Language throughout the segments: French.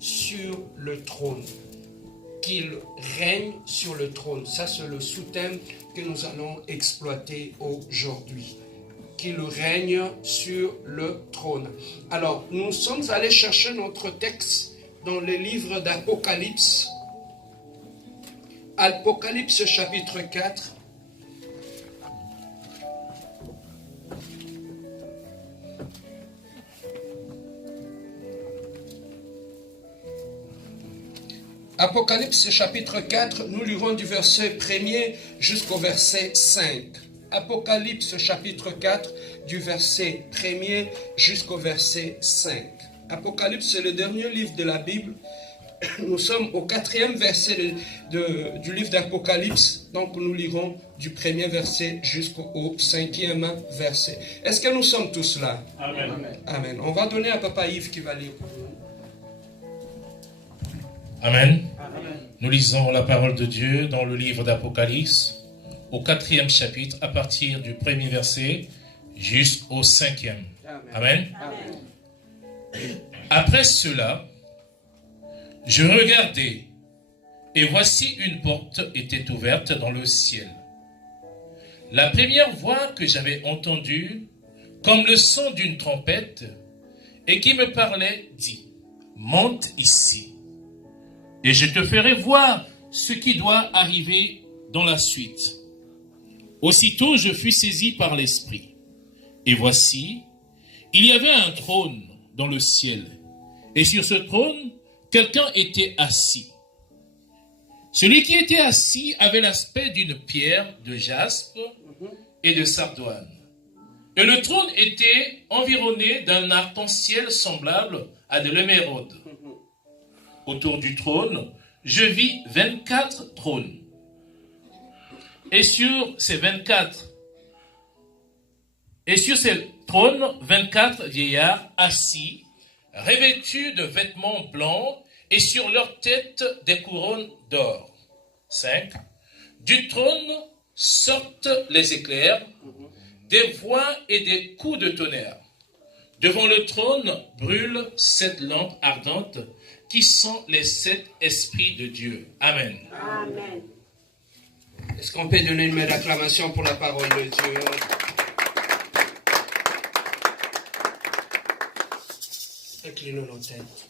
sur le trône. Qu'il règne sur le trône. Ça, c'est le sous-thème que nous allons exploiter aujourd'hui. Qu'il règne sur le trône. Alors, nous sommes allés chercher notre texte dans le livre d'Apocalypse. Apocalypse chapitre 4. Apocalypse chapitre 4, nous lirons du verset 1er jusqu'au verset 5. Apocalypse chapitre 4, du verset 1er jusqu'au verset 5. Apocalypse, c'est le dernier livre de la Bible. Nous sommes au 4e verset du livre d'Apocalypse. Donc nous lirons du 1er verset jusqu'au 5e verset. Est-ce que nous sommes tous là? Amen. Amen. On va donner à Papa Yves qui va lire pour nous. Amen. Nous lisons la parole de Dieu dans le livre d'Apocalypse, au 4e chapitre, à partir du 1er verset jusqu'au 5e. Amen. Après cela, je regardai, et voici une porte était ouverte dans le ciel. La première voix que j'avais entendue, comme le son d'une trompette, et qui me parlait, dit, « Monte ici. Et je te ferai voir ce qui doit arriver dans la suite. » Aussitôt, je fus saisi par l'Esprit. Et voici, il y avait un trône dans le ciel. Et sur ce trône, quelqu'un était assis. Celui qui était assis avait l'aspect d'une pierre de jaspe et de sardoine. Et le trône était environné d'un arc-en-ciel semblable à de l'émeraude. Autour du trône, je vis 24 trônes. Et sur ces trônes, 24 vieillards assis, revêtus de vêtements blancs, et sur leurs têtes des couronnes d'or. 5. Du trône sortent les éclairs, des voix et des coups de tonnerre. Devant le trône brûlent 7 lampes ardentes, qui sont les 7 esprits de Dieu. Amen. Amen. Est-ce qu'on peut donner une main d'acclamation pour la parole de Dieu? Inclinons nos têtes.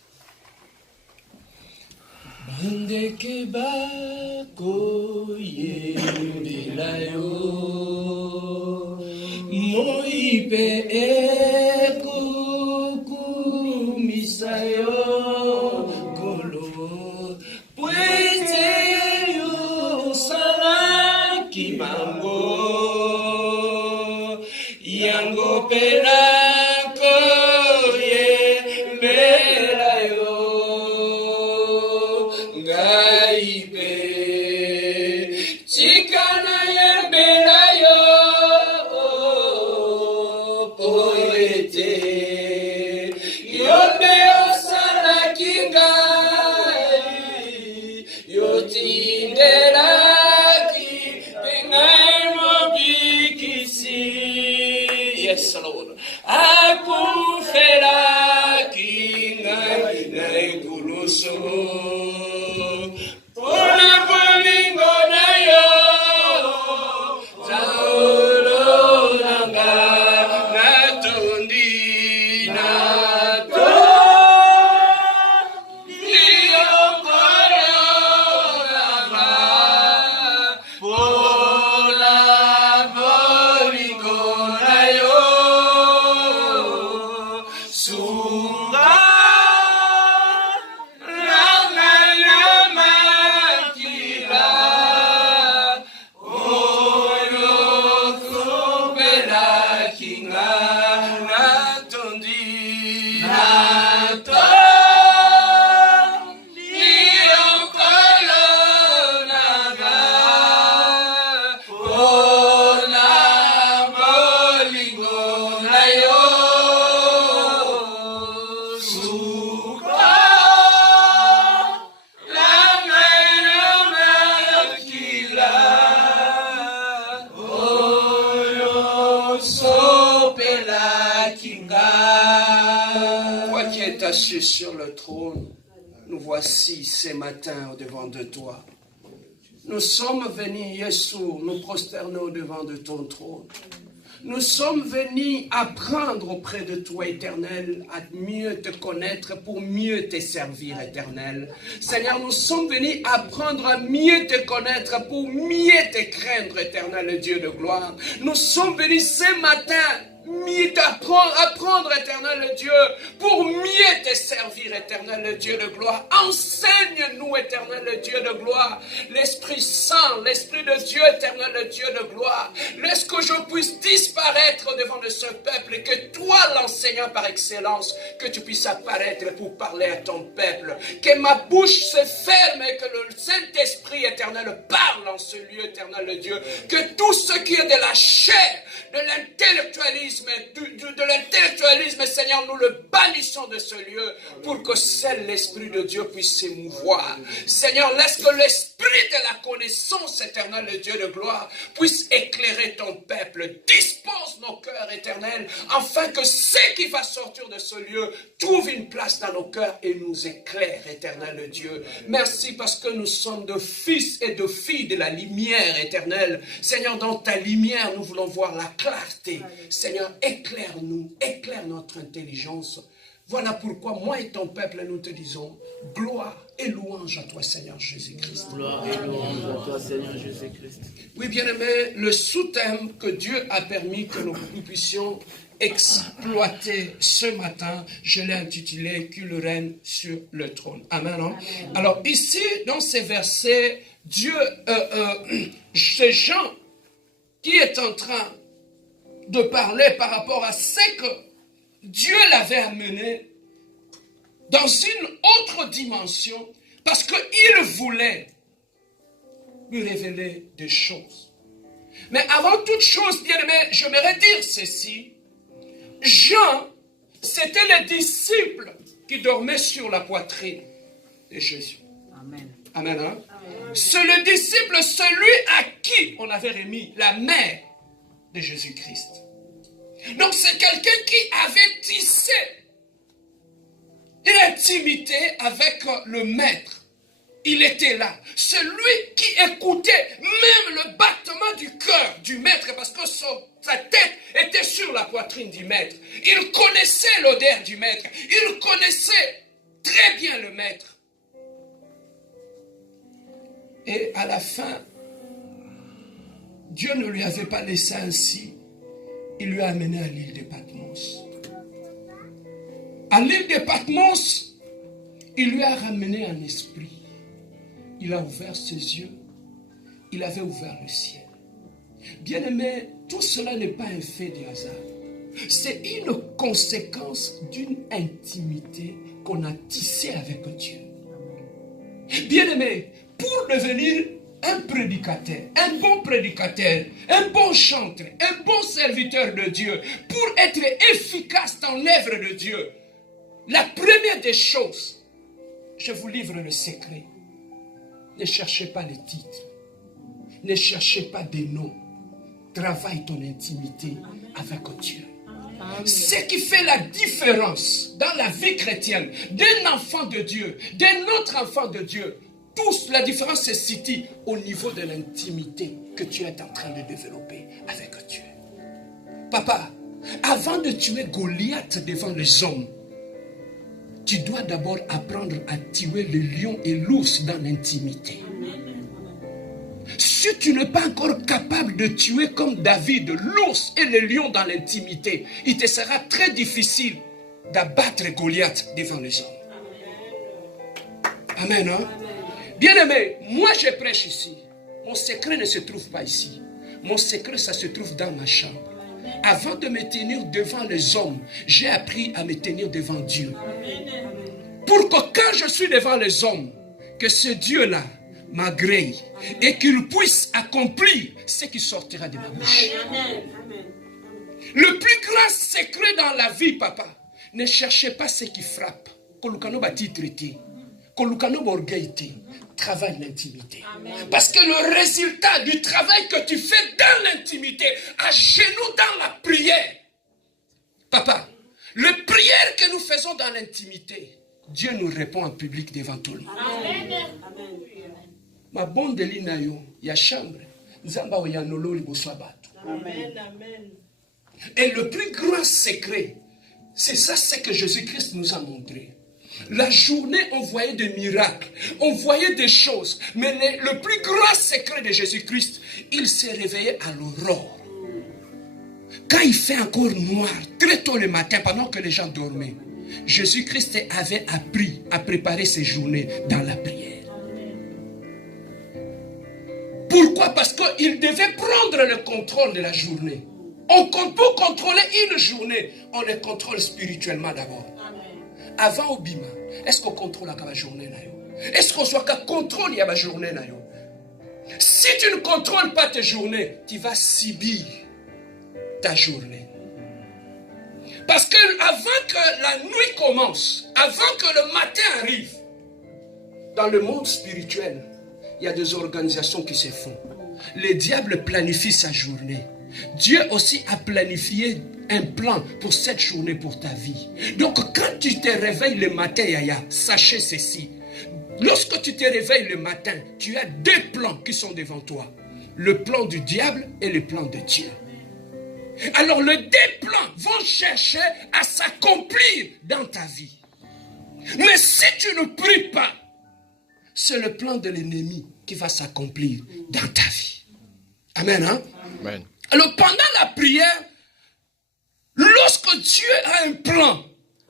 Bandeke bako yembilayo moipe ekukumisayo kolo puete yo salaki mango yango pela Sopela kinga. Toi qui es assis sur le trône, nous voici ce matin au-devant de toi. Nous sommes venus, Yeshua, nous prosterner au-devant de ton trône. Nous sommes venus apprendre auprès de toi, Éternel, à mieux te connaître pour mieux te servir, Éternel. Seigneur, nous sommes venus apprendre à mieux te connaître pour mieux te craindre, Éternel, Dieu de gloire. Nous sommes venus ce matin apprendre, Éternel Dieu, pour mieux te servir, Éternel Dieu de gloire. Enseigne-nous, Éternel Dieu de gloire, l'Esprit Saint, l'Esprit de Dieu, Éternel Dieu de gloire. Laisse que je puisse disparaître devant de ce peuple et que toi, l'enseignant par excellence, que tu puisses apparaître pour parler à ton peuple. Que ma bouche se ferme et que le Saint-Esprit éternel parle en ce lieu, Éternel Dieu. Que tout ce qui est de la chair, de l'intellectualisme, de l'intellectualisme, Seigneur, nous le bannissons de ce lieu pour que seul l'Esprit de Dieu puisse s'émouvoir. Seigneur, laisse que l'Esprit de la connaissance, éternelle de Dieu de gloire, puisse éclairer ton peuple. Dispose nos cœurs, éternels, afin que ce qui va sortir de ce lieu trouve une place dans nos cœurs et nous éclaire, éternel Dieu. Merci parce que nous sommes de fils et de filles de la lumière éternelle. Seigneur, dans ta lumière, nous voulons voir la clarté. Seigneur, éclaire-nous, éclaire notre intelligence. Voilà pourquoi moi et ton peuple, nous te disons gloire et louange à toi, Seigneur Jésus-Christ. Gloire et louange à toi, Seigneur Jésus-Christ. Oui, bien-aimé, le sous-thème que Dieu a permis que nous puissions exploiter ce matin, je l'ai intitulé « Qu'il règne sur le trône ». Amen. Amen. Alors ici, dans ces versets, Dieu, c'est Jean qui est en train de parler par rapport à ce que Dieu l'avait amené dans une autre dimension parce qu'il voulait lui révéler des choses. Mais avant toute chose, bien-aimé, j'aimerais dire ceci. Jean, c'était le disciple qui dormait sur la poitrine de Jésus. Amen. Amen. Hein? Amen. C'est le disciple, celui à qui on avait remis la mère de Jésus-Christ. Donc c'est quelqu'un qui avait tissé une intimité avec le maître. Il était là. Celui qui écoutait même le battement du cœur du maître parce que sa tête était sur la poitrine du maître. Il connaissait l'odeur du maître. Il connaissait très bien le maître. Et à la fin, Dieu ne lui avait pas laissé ainsi. Il lui a amené à l'île de Patmos. À l'île de Patmos, il lui a ramené un esprit. Il a ouvert ses yeux. Il avait ouvert le ciel. Bien-aimé, tout cela n'est pas un fait de hasard. C'est une conséquence d'une intimité qu'on a tissée avec Dieu. Bien-aimé, pour devenir un prédicateur, un bon chanteur, un bon serviteur de Dieu, pour être efficace dans l'œuvre de Dieu, la première des choses, je vous livre le secret. Ne cherchez pas les titres. Ne cherchez pas des noms. Travaille ton intimité avec Dieu. Ce qui fait la différence dans la vie chrétienne d'un enfant de Dieu, d'un autre enfant de Dieu, tous, la différence se situe au niveau de l'intimité que tu es en train de développer avec Dieu. Papa, avant de tuer Goliath devant les hommes, tu dois d'abord apprendre à tuer le lion et l'ours dans l'intimité. Si tu n'es pas encore capable de tuer comme David l'ours et le lion dans l'intimité, il te sera très difficile d'abattre Goliath devant les hommes. Amen. Hein? Bien-aimé, moi je prêche ici. Mon secret ne se trouve pas ici. Mon secret, ça se trouve dans ma chambre. Avant de me tenir devant les hommes, j'ai appris à me tenir devant Dieu. Pour que quand je suis devant les hommes, que ce Dieu-là m'agrée et qu'il puisse accomplir ce qui sortira de ma bouche. Le plus grand secret dans la vie, papa, ne cherchez pas ce qui frappe. Travaille l'intimité. Parce que le résultat du travail que tu fais dans l'intimité, à genoux dans la prière, papa, les prières que nous faisons dans l'intimité, Dieu nous répond en public devant tout le monde. Amen. Ma bonne delina yo, ya chambre. Nzamba ya nolo liboso bato. Amen. Amen. Et le plus grand secret, c'est ça, c'est que Jésus-Christ nous a montré. La journée, on voyait des miracles, on voyait des choses. Mais le plus grand secret de Jésus-Christ, il s'est réveillé à l'aurore. Quand il fait encore noir, très tôt le matin, pendant que les gens dormaient, Jésus-Christ avait appris à préparer ses journées dans la prière. Pourquoi? Parce qu'il devait prendre le contrôle de la journée. Pour contrôler une journée, on le contrôle spirituellement d'abord. Avant Obima, est-ce qu'on contrôle la journée? Est-ce qu'on soit qu'à contrôler la journée? Si tu ne contrôles pas tes journées, tu vas subir ta journée. Parce que avant que la nuit commence, avant que le matin arrive, dans le monde spirituel, il y a des organisations qui se font. Le diable planifie sa journée. Dieu aussi a planifié un plan pour cette journée, pour ta vie. Donc quand tu te réveilles le matin, Yaya, sachez ceci. Lorsque tu te réveilles le matin, tu as deux plans qui sont devant toi. Le plan du diable et le plan de Dieu. Alors les deux plans vont chercher à s'accomplir dans ta vie. Mais si tu ne pries pas, c'est le plan de l'ennemi qui va s'accomplir dans ta vie. Amen, hein? Amen. Alors pendant la prière, lorsque Dieu a un plan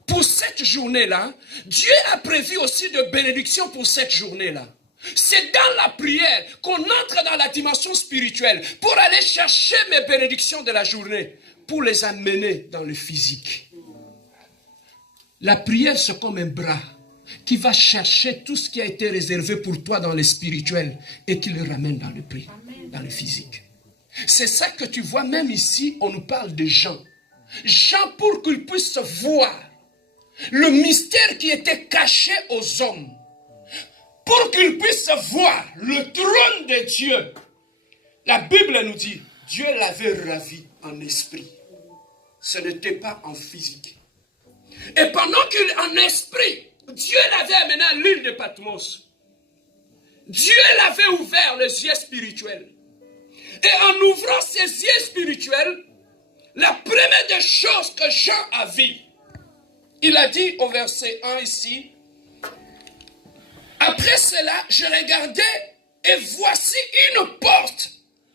pour cette journée-là, Dieu a prévu aussi de bénédictions pour cette journée-là. C'est dans la prière qu'on entre dans la dimension spirituelle pour aller chercher mes bénédictions de la journée, pour les amener dans le physique. La prière, c'est comme un bras qui va chercher tout ce qui a été réservé pour toi dans le spirituel et qui le ramène dans le prix, dans le physique. C'est ça que tu vois, même ici, on nous parle de Jean. Jean, pour qu'il puisse voir le mystère qui était caché aux hommes, pour qu'il puisse voir le trône de Dieu. La Bible nous dit, Dieu l'avait ravi en esprit. Ce n'était pas en physique. Et pendant qu'il en esprit, Dieu l'avait amené à l'île de Patmos. Dieu l'avait ouvert les yeux spirituels. Et en ouvrant ses yeux spirituels, la première des choses que Jean a vues, il a dit au verset 1 ici, après cela, je regardais et voici une porte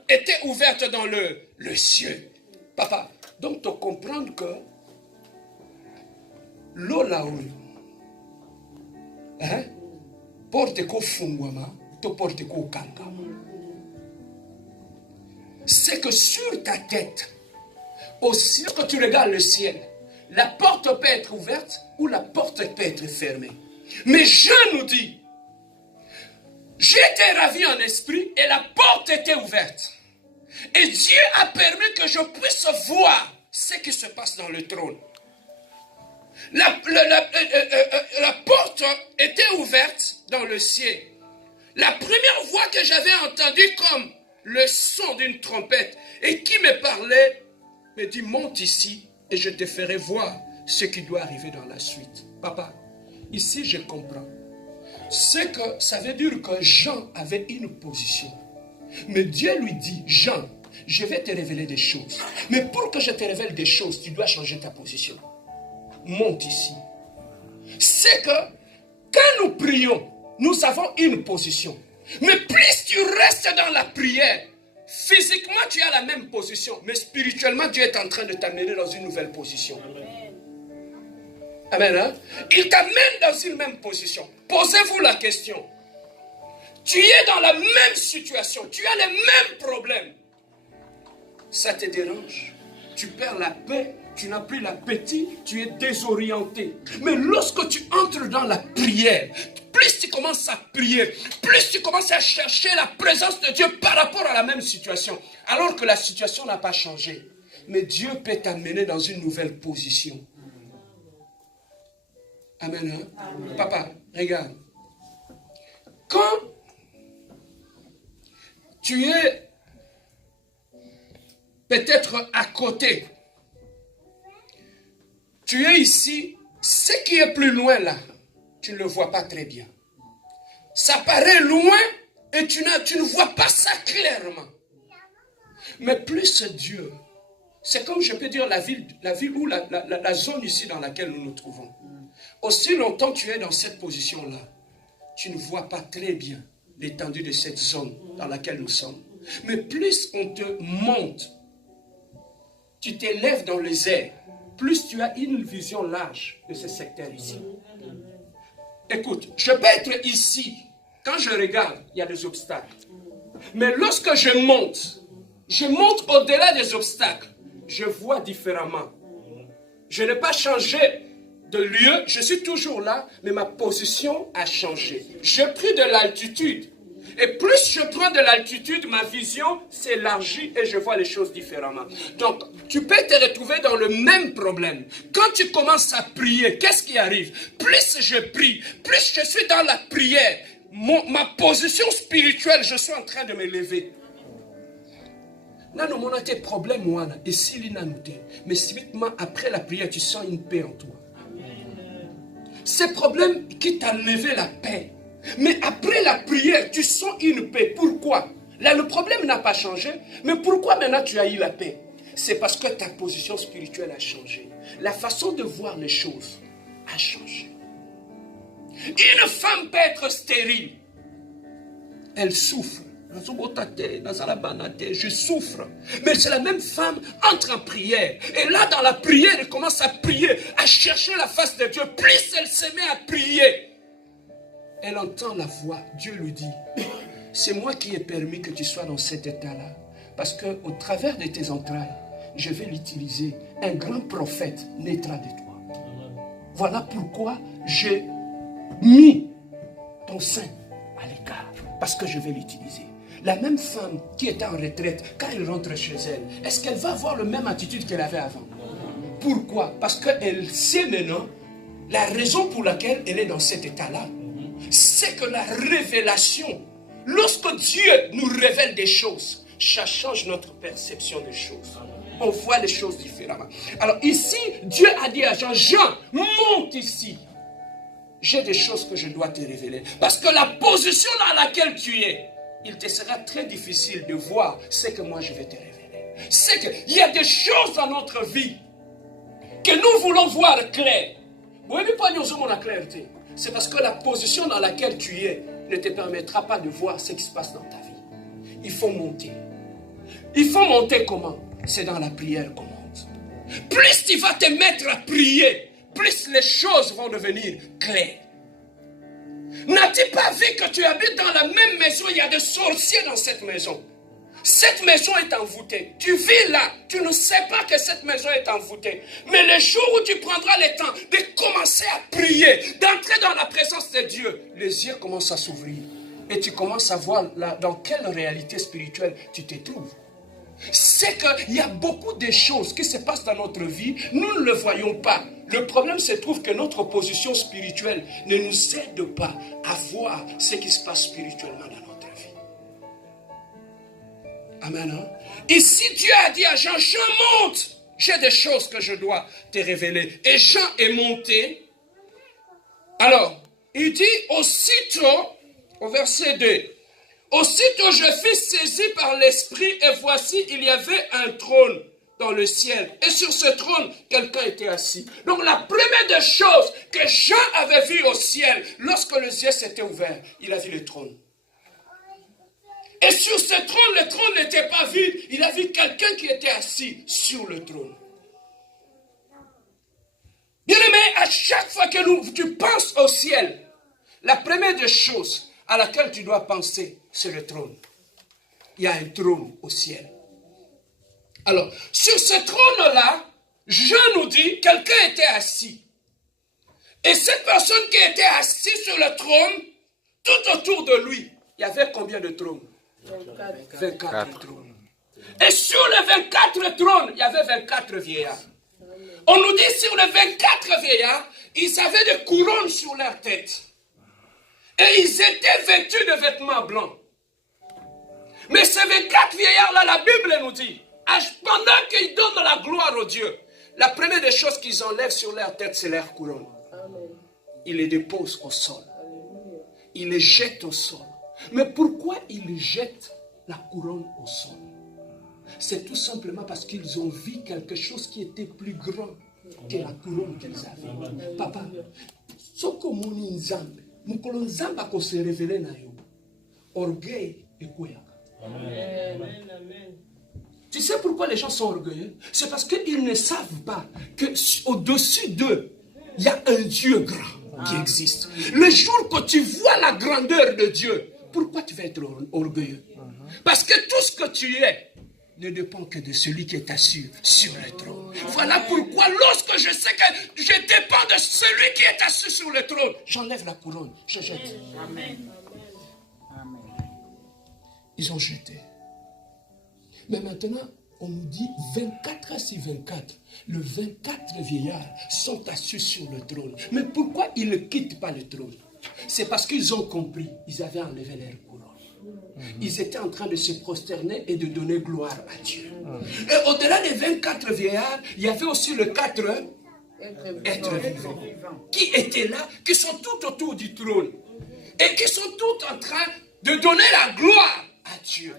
était ouverte dans le ciel. Papa, donc tu comprends que l'eau là-haut, hein, porte ko fungwama, to porte ko kanga. C'est que sur ta tête, aussi que tu regardes le ciel, la porte peut être ouverte ou la porte peut être fermée. Mais Jean nous dit, j'étais ravi en esprit et la porte était ouverte. Et Dieu a permis que je puisse voir ce qui se passe dans le trône. La porte était ouverte dans le ciel. La première voix que j'avais entendue comme le son d'une trompette et qui me parlait, me dit, monte ici et je te ferai voir ce qui doit arriver dans la suite. Papa, ici je comprends. C'est que ça veut dire que Jean avait une position. Mais Dieu lui dit, Jean, je vais te révéler des choses. Mais pour que je te révèle des choses, tu dois changer ta position. Monte ici. C'est que quand nous prions, nous avons une position. Mais plus tu restes dans la prière, physiquement tu as la même position. Mais spirituellement, Dieu est en train de t'amener dans une nouvelle position. Amen. Hein? Il t'amène dans une même position. Posez-vous la question. Tu es dans la même situation. Tu as les mêmes problèmes. Ça te dérange. Tu perds la paix. Tu n'as plus l'appétit. Tu es désorienté. Mais lorsque tu entres dans la prière, plus tu commences à prier, plus tu commences à chercher la présence de Dieu par rapport à la même situation. Alors que la situation n'a pas changé. Mais Dieu peut t'amener dans une nouvelle position. Amen. Hein? Amen. Papa, regarde. Quand tu es peut-être à côté, tu es ici, ce qui est plus loin là, tu ne le vois pas très bien. Ça paraît loin et tu ne vois pas ça clairement. Mais plus Dieu, c'est comme je peux dire la ville ou la zone ici dans laquelle nous nous trouvons. Aussi longtemps que tu es dans cette position-là, tu ne vois pas très bien l'étendue de cette zone dans laquelle nous sommes. Mais plus on te monte, tu t'élèves dans les airs, plus tu as une vision large de ce secteur ici. Écoute, je peux être ici. Quand je regarde, il y a des obstacles. Mais lorsque je monte au-delà des obstacles. Je vois différemment. Je n'ai pas changé de lieu, je suis toujours là, mais ma position a changé. J'ai pris de l'altitude. Et plus je prends de l'altitude, ma vision s'élargit et je vois les choses différemment. Donc, tu peux te retrouver dans le même problème. Quand tu commences à prier, qu'est-ce qui arrive? Plus je prie, plus je suis dans la prière, ma position spirituelle, je suis en train de m'élever. Là, nous avons des problèmes, et s'il y a mais subitement, après la prière, tu sens une paix en toi. Ces problèmes qui t'ont levé la paix. Mais après la prière, tu sens une paix. Pourquoi? Là, le problème n'a pas changé. Mais pourquoi maintenant tu as eu la paix? C'est parce que ta position spirituelle a changé. La façon de voir les choses a changé. Une femme peut être stérile. Elle souffre. Je souffre. Mais c'est la même femme entre en prière. Et là, dans la prière, elle commence à prier, à chercher la face de Dieu. Plus elle se met à prier, elle entend la voix. Dieu lui dit, c'est moi qui ai permis que tu sois dans cet état-là. Parce qu'au travers de tes entrailles, je vais l'utiliser. Un grand prophète naîtra de toi. Voilà pourquoi j'ai mis ton sein à l'écart. Parce que je vais l'utiliser. La même femme qui était en retraite, quand elle rentre chez elle, est-ce qu'elle va avoir la même attitude qu'elle avait avant? Pourquoi? Parce qu'elle sait maintenant la raison pour laquelle elle est dans cet état-là. C'est que la révélation, lorsque Dieu nous révèle des choses, ça change notre perception des choses. On voit les choses différemment. Alors ici, Dieu a dit à Jean, Jean, monte ici. J'ai des choses que je dois te révéler. Parce que la position dans laquelle tu es, il te sera très difficile de voir ce que moi je vais te révéler. C'est qu'il y a des choses dans notre vie que nous voulons voir clair. C'est parce que la position dans laquelle tu es ne te permettra pas de voir ce qui se passe dans ta vie. Il faut monter. Il faut monter comment? C'est dans la prière qu'on monte. Plus tu vas te mettre à prier, plus les choses vont devenir claires. N'as-tu pas vu que tu habites dans la même maison, il y a des sorciers dans cette maison? Cette maison est envoûtée. Tu vis là, tu ne sais pas que cette maison est envoûtée. Mais le jour où tu prendras le temps de commencer à prier, d'entrer dans la présence de Dieu, les yeux commencent à s'ouvrir. Et tu commences à voir là, dans quelle réalité spirituelle tu te trouves. C'est qu'il y a beaucoup de choses qui se passent dans notre vie, nous ne le voyons pas. Le problème se trouve que notre position spirituelle ne nous aide pas à voir ce qui se passe spirituellement dans notre vie. Amen. Hein? Ici, Dieu a dit à Jean, Jean monte, j'ai des choses que je dois te révéler. Et Jean est monté. Alors, il dit aussitôt, au verset 2, aussitôt je fus saisi par l'Esprit et voici il y avait un trône dans le ciel. Et sur ce trône, quelqu'un était assis. Donc la première des choses que Jean avait vu au ciel, lorsque les yeux s'étaient ouverts, il a vu le trône. Et sur ce trône, le trône n'était pas vide. Il a vu quelqu'un qui était assis sur le trône. Bien aimé, à chaque fois que tu penses au ciel, la première des choses à laquelle tu dois penser, c'est le trône. Il y a un trône au ciel. Alors, sur ce trône-là, Jean nous dit, quelqu'un était assis. Et cette personne qui était assise sur le trône, tout autour de lui, il y avait combien de trônes? 24 trônes. Et sur les 24 trônes, il y avait 24 vieillards. On nous dit sur les 24 vieillards, ils avaient des couronnes sur leur tête. Et ils étaient vêtus de vêtements blancs. Mais ces 24 vieillards-là, la Bible nous dit, pendant qu'ils donnent la gloire au Dieu, la première des choses qu'ils enlèvent sur leur tête, c'est leur couronne. il les dépose au sol. Il les jette au sol. Mais pourquoi il jette la couronne au sol? C'est tout simplement parce qu'ils ont vu quelque chose qui était plus grand que la couronne qu'ils avaient. Papa, ce que mon nzambe, mon nzambe a se révélé na yo, orgueil et quoi? Amen. Tu sais pourquoi les gens sont orgueilleux? C'est parce qu'ils ne savent pas qu'au-dessus d'eux, il y a un Dieu grand qui existe. Le jour que tu vois la grandeur de Dieu, pourquoi tu vas être orgueilleux? Parce que tout ce que tu es ne dépend que de celui qui est assis sur le trône. Voilà pourquoi lorsque je sais que je dépends de celui qui est assis sur le trône, j'enlève la couronne, je jette. Amen. Ils ont jeté. Mais maintenant, on nous dit 24 heures sur 24, les 24 vieillards sont assis sur le trône. Mais pourquoi ils ne quittent pas le trône? C'est parce qu'ils ont compris, ils avaient enlevé leur couronne. Ils étaient en train de se prosterner et de donner gloire à Dieu. Et au-delà des 24 vieillards, il y avait aussi les 4 êtres vivants qui étaient là, qui sont tout autour du trône et qui sont tous en train de donner la gloire à Dieu.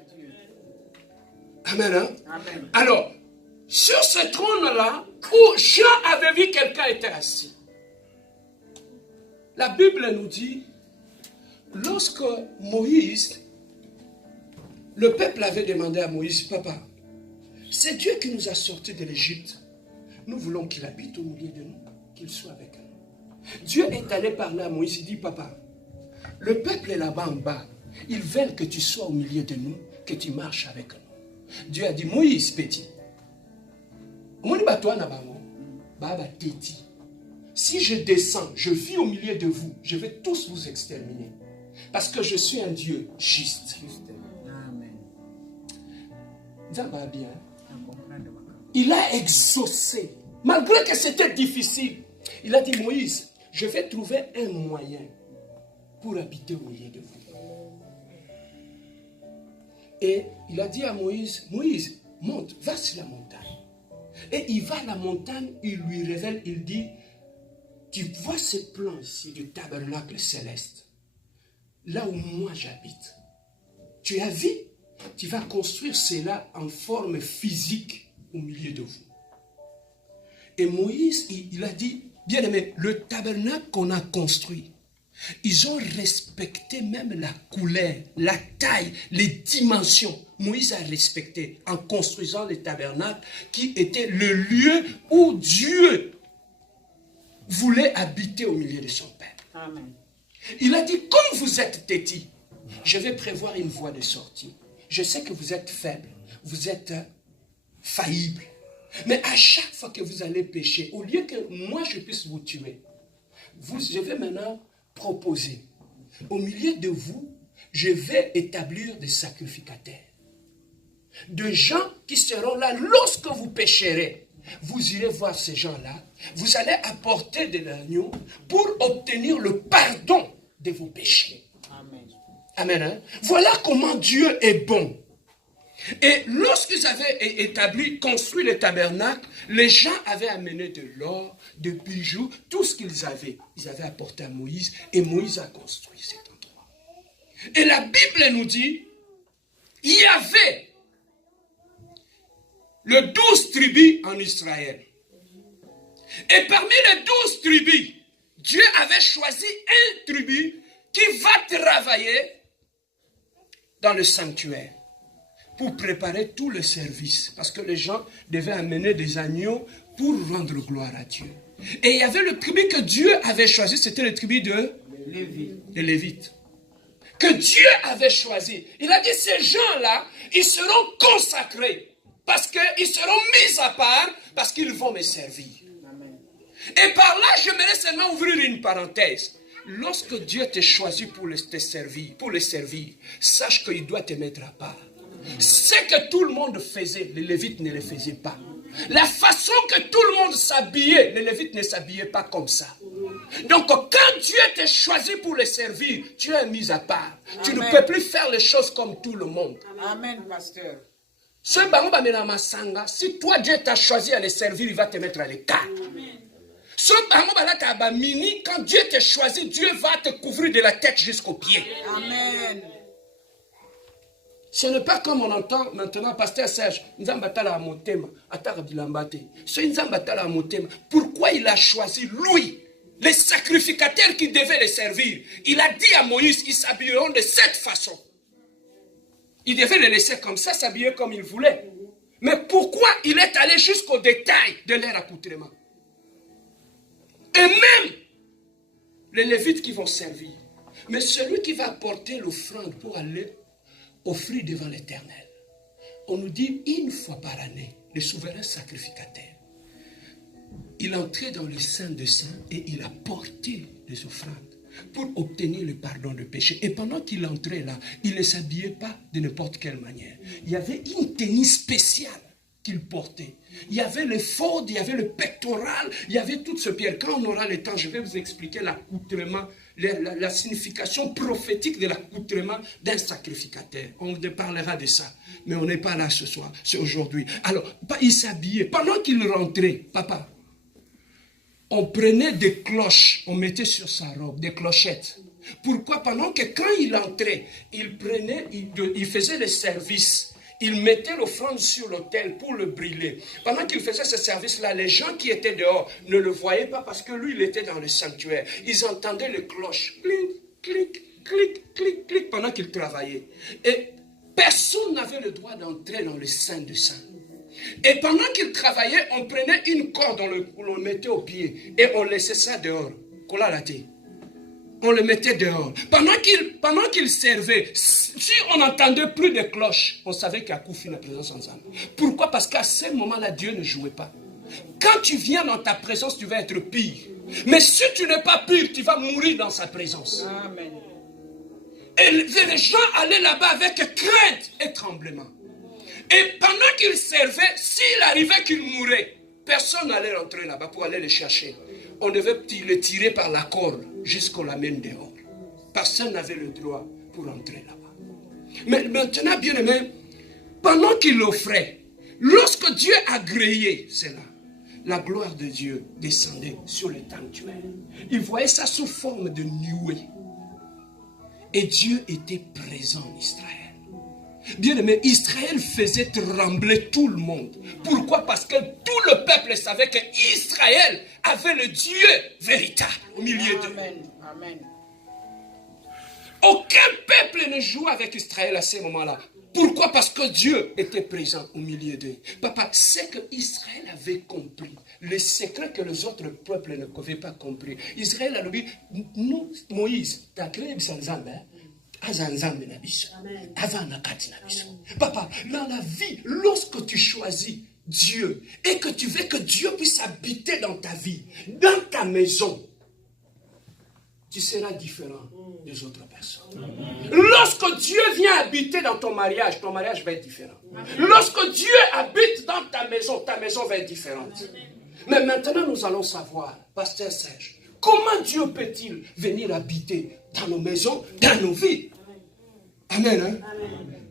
Amen, hein? Amen. Alors, sur ce trône-là, où Jean avait vu quelqu'un était assis, la Bible nous dit, lorsque Moïse, le peuple avait demandé à Moïse, papa, c'est Dieu qui nous a sortis de l'Égypte. Nous voulons qu'il habite au milieu de nous, qu'il soit avec nous. Dieu est allé parler à Moïse, il dit, papa, le peuple est là-bas en bas. Ils veulent que tu sois au milieu de nous, que tu marches avec nous. Dieu a dit, Moïse, petit, si je descends, je vis au milieu de vous, je vais tous vous exterminer. Parce que je suis un Dieu juste. Amen. Ça va bien. Il a exaucé, malgré que c'était difficile. Il a dit, Moïse, je vais trouver un moyen pour habiter au milieu de vous. Et il a dit à Moïse, Moïse, monte, va sur la montagne. Et il va à la montagne, il lui révèle, il dit, tu vois ce plan ici du tabernacle céleste, là où moi j'habite. Tu as vu? Tu vas construire cela en forme physique au milieu de vous. Et Moïse, il a dit, bien aimé, le tabernacle qu'on a construit, ils ont respecté même la couleur, la taille, les dimensions. Moïse a respecté en construisant le tabernacle qui était le lieu où Dieu voulait habiter au milieu de son peuple. Amen. Il a dit, comme vous êtes têtis, je vais prévoir une voie de sortie. Je sais que vous êtes faibles, vous êtes faillibles. Mais à chaque fois que vous allez pécher, au lieu que moi je puisse vous tuer, je vais maintenant proposer. Au milieu de vous, je vais établir des sacrificateurs. De gens qui seront là lorsque vous pécherez. Vous irez voir ces gens-là. Vous allez apporter de l'agneau pour obtenir le pardon de vos péchés. Amen. Amen. Hein? Voilà comment Dieu est bon. Et lorsqu'ils avaient construit le tabernacle, les gens avaient amené de l'or, des bijoux, tout ce qu'ils avaient. Ils avaient apporté à Moïse et Moïse a construit cet endroit. Et la Bible nous dit, il y avait les 12 tribus en Israël. Et parmi les 12 tribus, Dieu avait choisi une tribu qui va travailler dans le sanctuaire pour préparer tout le service. Parce que les gens devaient amener des agneaux pour rendre gloire à Dieu. Et il y avait le tribu que Dieu avait choisi, c'était le tribu de Lévites. Que Dieu avait choisi. Il a dit, ces gens-là, ils seront consacrés. Parce qu'ils seront mis à part, parce qu'ils vont me servir. Amen. Et par là, j'aimerais seulement ouvrir une parenthèse. Lorsque Dieu t'a choisi pour le servir, sache qu'il doit te mettre à part. Ce que tout le monde faisait, les Lévites ne le faisaient pas. La façon que tout le monde s'habillait, les Lévites ne s'habillaient pas comme ça. Donc quand Dieu t'a choisi pour le servir, tu es mis à part. Amen. Tu ne peux plus faire les choses comme tout le monde. Amen, pasteur. Si toi Dieu t'a choisi à le servir, il va te mettre à l'écart. Quand Dieu t'a choisi, Dieu va te couvrir de la tête jusqu'aux pieds. Amen. Ce n'est pas comme on entend maintenant, Pasteur Serge, pourquoi il a choisi lui, les sacrificateurs qui devaient les servir? Il a dit à Moïse, ils s'habilleront de cette façon. Il devait les laisser comme ça, s'habiller comme il voulait. Mais pourquoi il est allé jusqu'au détail de leur accoutrement? Et même les Lévites qui vont servir. Mais celui qui va porter l'offrande pour aller offrir devant l'Éternel, on nous dit une fois par année, le souverain sacrificateur, il entrait dans le Saint des Saints et il a porté les offrandes pour obtenir le pardon de péché. Et pendant qu'il entrait là, il ne s'habillait pas de n'importe quelle manière. Il y avait une tenue spéciale qu'il portait. Il y avait le faute, il y avait le pectoral, il y avait toute ce pierre. Quand on aura le temps, je vais vous expliquer l'accoutrement, la signification prophétique de l'accoutrement d'un sacrificateur. On parlera de ça. Mais on n'est pas là ce soir, c'est aujourd'hui. Alors, il s'habillait. Pendant qu'il rentrait, papa, on prenait des cloches, on mettait sur sa robe, des clochettes. Pourquoi? Pendant que quand il entrait, il faisait le service. Il mettait l'offrande sur l'autel pour le brûler. Pendant qu'il faisait ce service-là, les gens qui étaient dehors ne le voyaient pas parce que lui, il était dans le sanctuaire. Ils entendaient les cloches. Clic, clic, clic, clic, clic, pendant qu'il travaillait. Et personne n'avait le droit d'entrer dans le Saint des Saints. Et pendant qu'il travaillait, on prenait une corde, on le mettait au pied et on laissait ça dehors. On le mettait dehors. Pendant qu'il servait, si on n'entendait plus de cloches, on savait qu'il y a Koufi la présence ensemble. Pourquoi? Parce qu'à ce moment-là, Dieu ne jouait pas. Quand tu viens dans ta présence, tu vas être pire. Mais si tu n'es pas pire, tu vas mourir dans sa présence. Amen. Et les gens allaient là-bas avec crainte et tremblement. Et pendant qu'il servait, s'il arrivait qu'il mourait, personne n'allait rentrer là-bas pour aller le chercher. On devait le tirer par la corde jusqu'on l'amène dehors. Personne n'avait le droit pour entrer là-bas. Mais maintenant, bien aimé, pendant qu'il l'offrait, lorsque Dieu a grillé cela, la gloire de Dieu descendait sur le sanctuaire. Il voyait ça sous forme de nuée. Et Dieu était présent en Israël. Bien aimé, Israël faisait trembler tout le monde. Pourquoi? Parce que tout le peuple savait qu'Israël avait le Dieu véritable au milieu d'eux. Amen. Aucun peuple ne jouait avec Israël à ce moment-là. Pourquoi? Parce que Dieu était présent au milieu d'eux. Papa, c'est que Israël avait compris les secrets que les autres peuples ne pouvaient pas comprendre. Israël a dit, nous, Moïse, tu as créé Nzambe. Papa, dans la vie, lorsque tu choisis Dieu et que tu veux que Dieu puisse habiter dans ta vie, dans ta maison, tu seras différent des autres personnes. Lorsque Dieu vient habiter dans ton mariage va être différent. Lorsque Dieu habite dans ta maison va être différente. Mais maintenant, nous allons savoir, Pasteur Serge, comment Dieu peut-il venir habiter dans nos maisons, dans nos vies? Amen. Hein?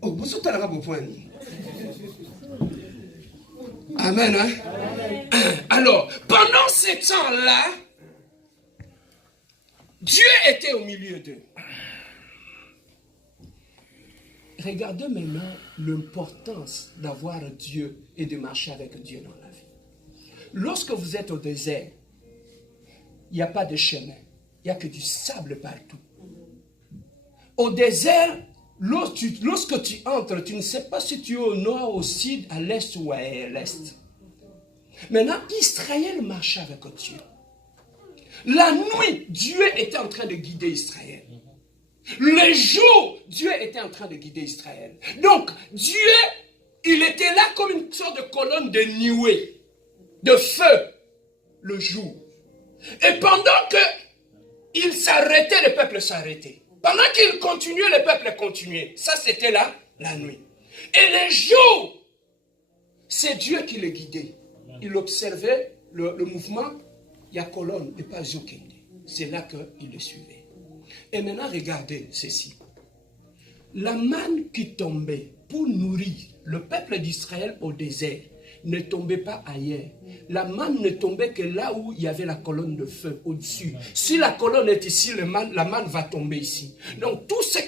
Oh, vous êtes là, point. Amen. Hein? Alors, pendant ce temps-là, Dieu était au milieu d'eux. Regardez maintenant l'importance d'avoir Dieu et de marcher avec Dieu dans la vie. Lorsque vous êtes au désert, il n'y a pas de chemin. Il n'y a que du sable partout. Au désert, lorsque tu entres, tu ne sais pas si tu es au nord, au sud, à l'est ou à l'est. Maintenant, Israël marchait avec Dieu. La nuit, Dieu était en train de guider Israël. Le jour, Dieu était en train de guider Israël. Donc, Dieu, il était là comme une sorte de colonne de nuée, de feu, le jour. Et pendant qu'il s'arrêtait, le peuple s'arrêtait. Pendant qu'il continuait, le peuple continuait. Ça, c'était là, la nuit. Et le jour, c'est Dieu qui le guidait. Il observait le mouvement, il y a colonne et pas Zokende. C'est là qu'il le suivait. Et maintenant, regardez ceci. La manne qui tombait pour nourrir le peuple d'Israël au désert ne tombait pas ailleurs. La manne ne tombait que là où il y avait la colonne de feu au-dessus. Si la colonne est ici, la manne va tomber ici. Donc tous ceux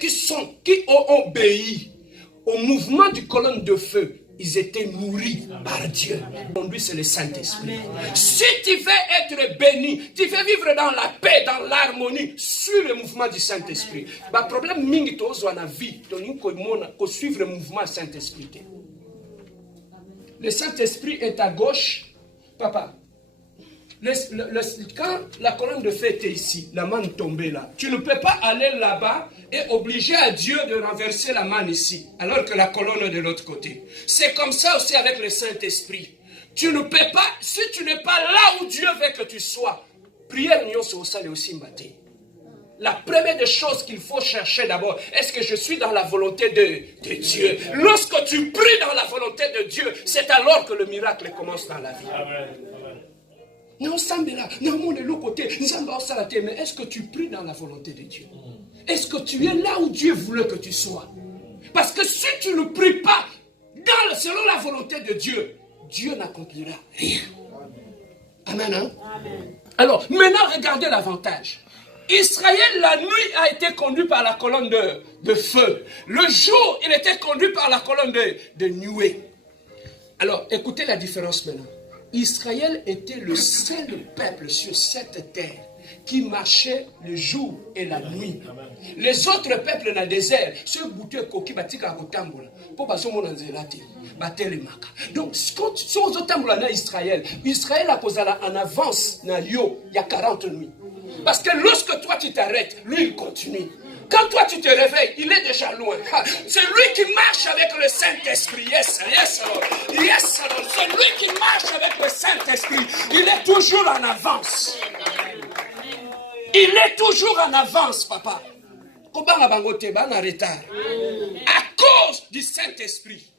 qui ont obéi au mouvement du colonne de feu, ils étaient nourris par Dieu. Lui, c'est le Saint-Esprit. Si tu veux être béni, tu veux vivre dans la paix, dans l'harmonie, suis le mouvement du Saint-Esprit. Le problème, c'est que dans la vie, tu dois suivre le mouvement du Saint-Esprit. Le Saint-Esprit est à gauche. Papa, quand la colonne de feu était ici, la manne tombait là. Tu ne peux pas aller là-bas et obliger à Dieu de renverser la manne ici, alors que la colonne est de l'autre côté. C'est comme ça aussi avec le Saint-Esprit. Tu ne peux pas, si tu n'es pas là où Dieu veut que tu sois, prière aussi matin. La première des choses qu'il faut chercher d'abord, est-ce que je suis dans la volonté de Dieu? Lorsque tu pries dans la volonté de Dieu, c'est alors que le miracle commence dans la vie. Amen. Non, Sambela, non, mon de l'autre côté, mais est-ce que tu pries dans la volonté de Dieu? Est-ce que tu es là où Dieu voulait que tu sois? Parce que si tu ne pries pas selon la volonté de Dieu, Dieu n'accomplira rien. Amen. Hein? Amen. Alors, maintenant, regardez l'avantage. Israël, la nuit, a été conduit par la colonne de feu. Le jour, il était conduit par la colonne de nuée. Alors, écoutez la différence maintenant. Israël était le seul peuple sur cette terre qui marchait le jour et la nuit. Les autres peuples dans le désert, ceux qui ont été donc, quand si on est Israël, Israël a posé en avance dans Lyo, il y a 40 nuits. Parce que lorsque toi tu t'arrêtes, lui il continue. Quand toi tu te réveilles, il est déjà loin. C'est lui qui marche avec le Saint-Esprit. Yes, yes, alors. Yes, alors. C'est lui qui marche avec le Saint-Esprit. Il est toujours en avance. Il est toujours en avance, papa. À cause du Saint-Esprit.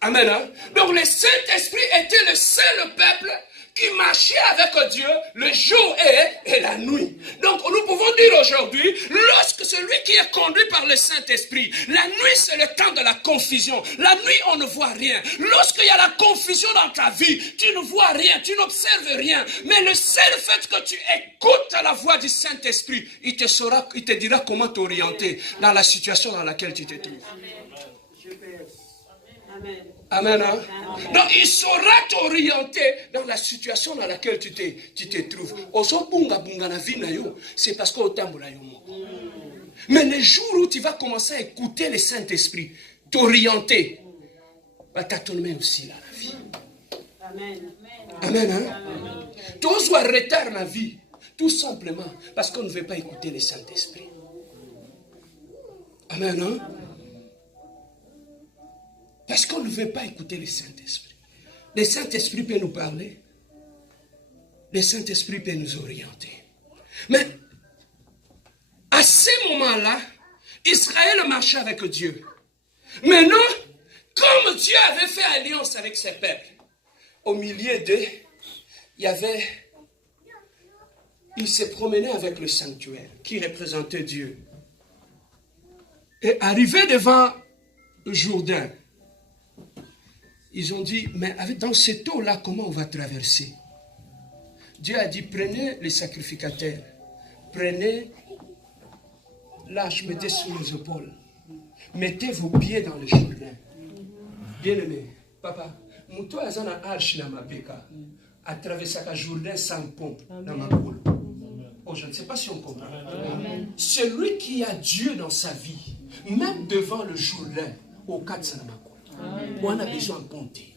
Amen. Hein? Donc le Saint-Esprit était le seul peuple qui marchait avec Dieu le jour et la nuit. Donc nous pouvons dire aujourd'hui, lorsque celui qui est conduit par le Saint-Esprit, la nuit c'est le temps de la confusion. La nuit on ne voit rien. Lorsqu'il y a la confusion dans ta vie, tu ne vois rien, tu n'observes rien. Mais le seul fait que tu écoutes la voix du Saint-Esprit, il te dira comment t'orienter dans la situation dans laquelle tu te trouves. Amen. Amen. Hein? Donc il saura t'orienter dans la situation dans laquelle tu te trouves. C'est parce que mais le jour où tu vas commencer à écouter le Saint-Esprit, t'orienter, t'as aussi là la vie. Amen. Amen. Hein? Tu dois retarder la vie, tout simplement parce qu'on ne veut pas écouter le Saint-Esprit. Amen. Hein? Parce qu'on ne veut pas écouter le Saint-Esprit. Le Saint-Esprit peut nous parler. Le Saint-Esprit peut nous orienter. Mais à ce moment-là, Israël marchait avec Dieu. Maintenant, comme Dieu avait fait alliance avec ses peuples, au milieu d'eux, il se promenait avec le sanctuaire qui représentait Dieu. Et arrivé devant le Jourdain, ils ont dit, mais dans cette eau-là, comment on va traverser? Dieu a dit, prenez les sacrificateurs, prenez l'âge, mettez sur les épaules, mettez vos pieds dans le Jourdain. Bien-aimé, papa, moutou azana arche na mapeka, a traversé le Jourdain sans pont dans ma boule. Oh, je ne sais pas si on comprend. Amen. Celui qui a Dieu dans sa vie, même devant le Jourdain, au 4 on a besoin de compter.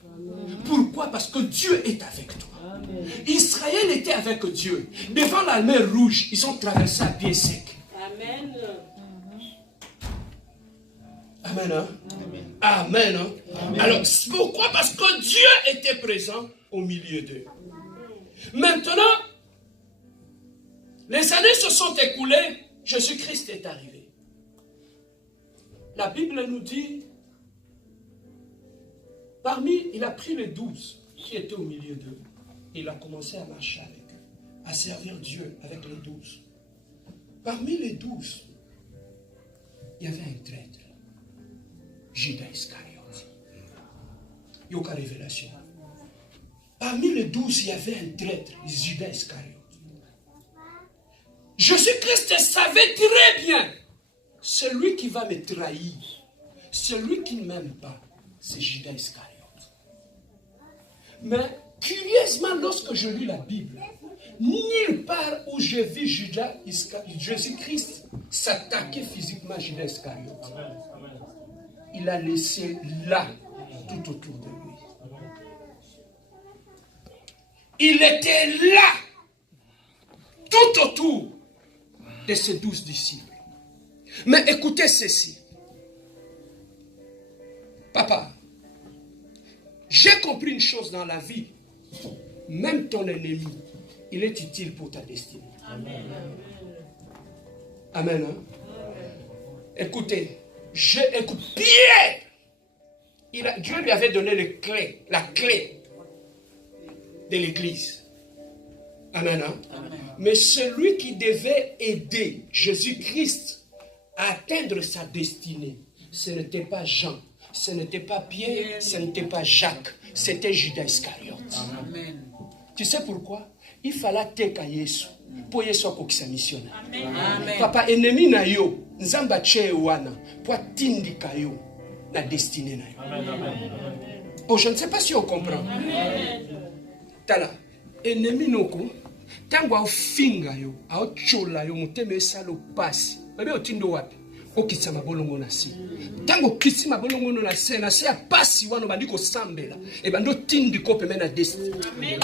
Pourquoi? Parce que Dieu est avec toi. Amen. Israël était avec Dieu. Devant la mer Rouge, ils ont traversé à pied sec. Amen. Amen. Hein? Amen. Amen, hein? Amen. Alors, pourquoi? Parce que Dieu était présent au milieu d'eux. Maintenant, les années se sont écoulées. Jésus-Christ est arrivé. La Bible nous dit, il a pris les 12 qui étaient au milieu d'eux. Il a commencé à marcher avec eux, à servir Dieu avec les 12. Parmi les 12, il y avait un traître, Judas Iscariote. Il y a une révélation. Parmi les 12, il y avait un traître, Judas Iscariote. Jésus-Christ savait très bien, celui qui va me trahir, celui qui ne m'aime pas, c'est Judas Iscariote. Mais curieusement, lorsque je lis la Bible, nulle part où j'ai vu Jésus-Christ s'attaquer physiquement à Judas Iscariote. Il a laissé là, tout autour de lui. Il était là, tout autour de ses 12 disciples. Mais écoutez ceci. Papa, j'ai compris une chose dans la vie. Même ton ennemi, il est utile pour ta destinée. Amen. Amen. Hein? Écoutez, écoute, Pierre, Dieu lui avait donné la clé de l'église. Amen. Hein? Amen. Mais celui qui devait aider Jésus-Christ à atteindre sa destinée, ce n'était pas Jean, ce n'était pas Pierre, ce n'était pas Jacques, c'était Judas Iscariote. Amen. Tu sais pourquoi? Il fallait teka Yesu pour Yesu akokisa missionnaire. Papa, ennemi na yo, nzamba che wana, pour tindika yo la destinée na yo. Amen. Oh, je ne sais pas si on comprend. Amen. Tala, ennemi noko, tango au finga yo, au chola yo, muteme esalo pasi. Babe otindo wapi? Okitsa mabolongo na si. Tango kitsi mabolongo na se ya pasi wano bandiko sambela. E bando tindi ko pemena destiny. Amen.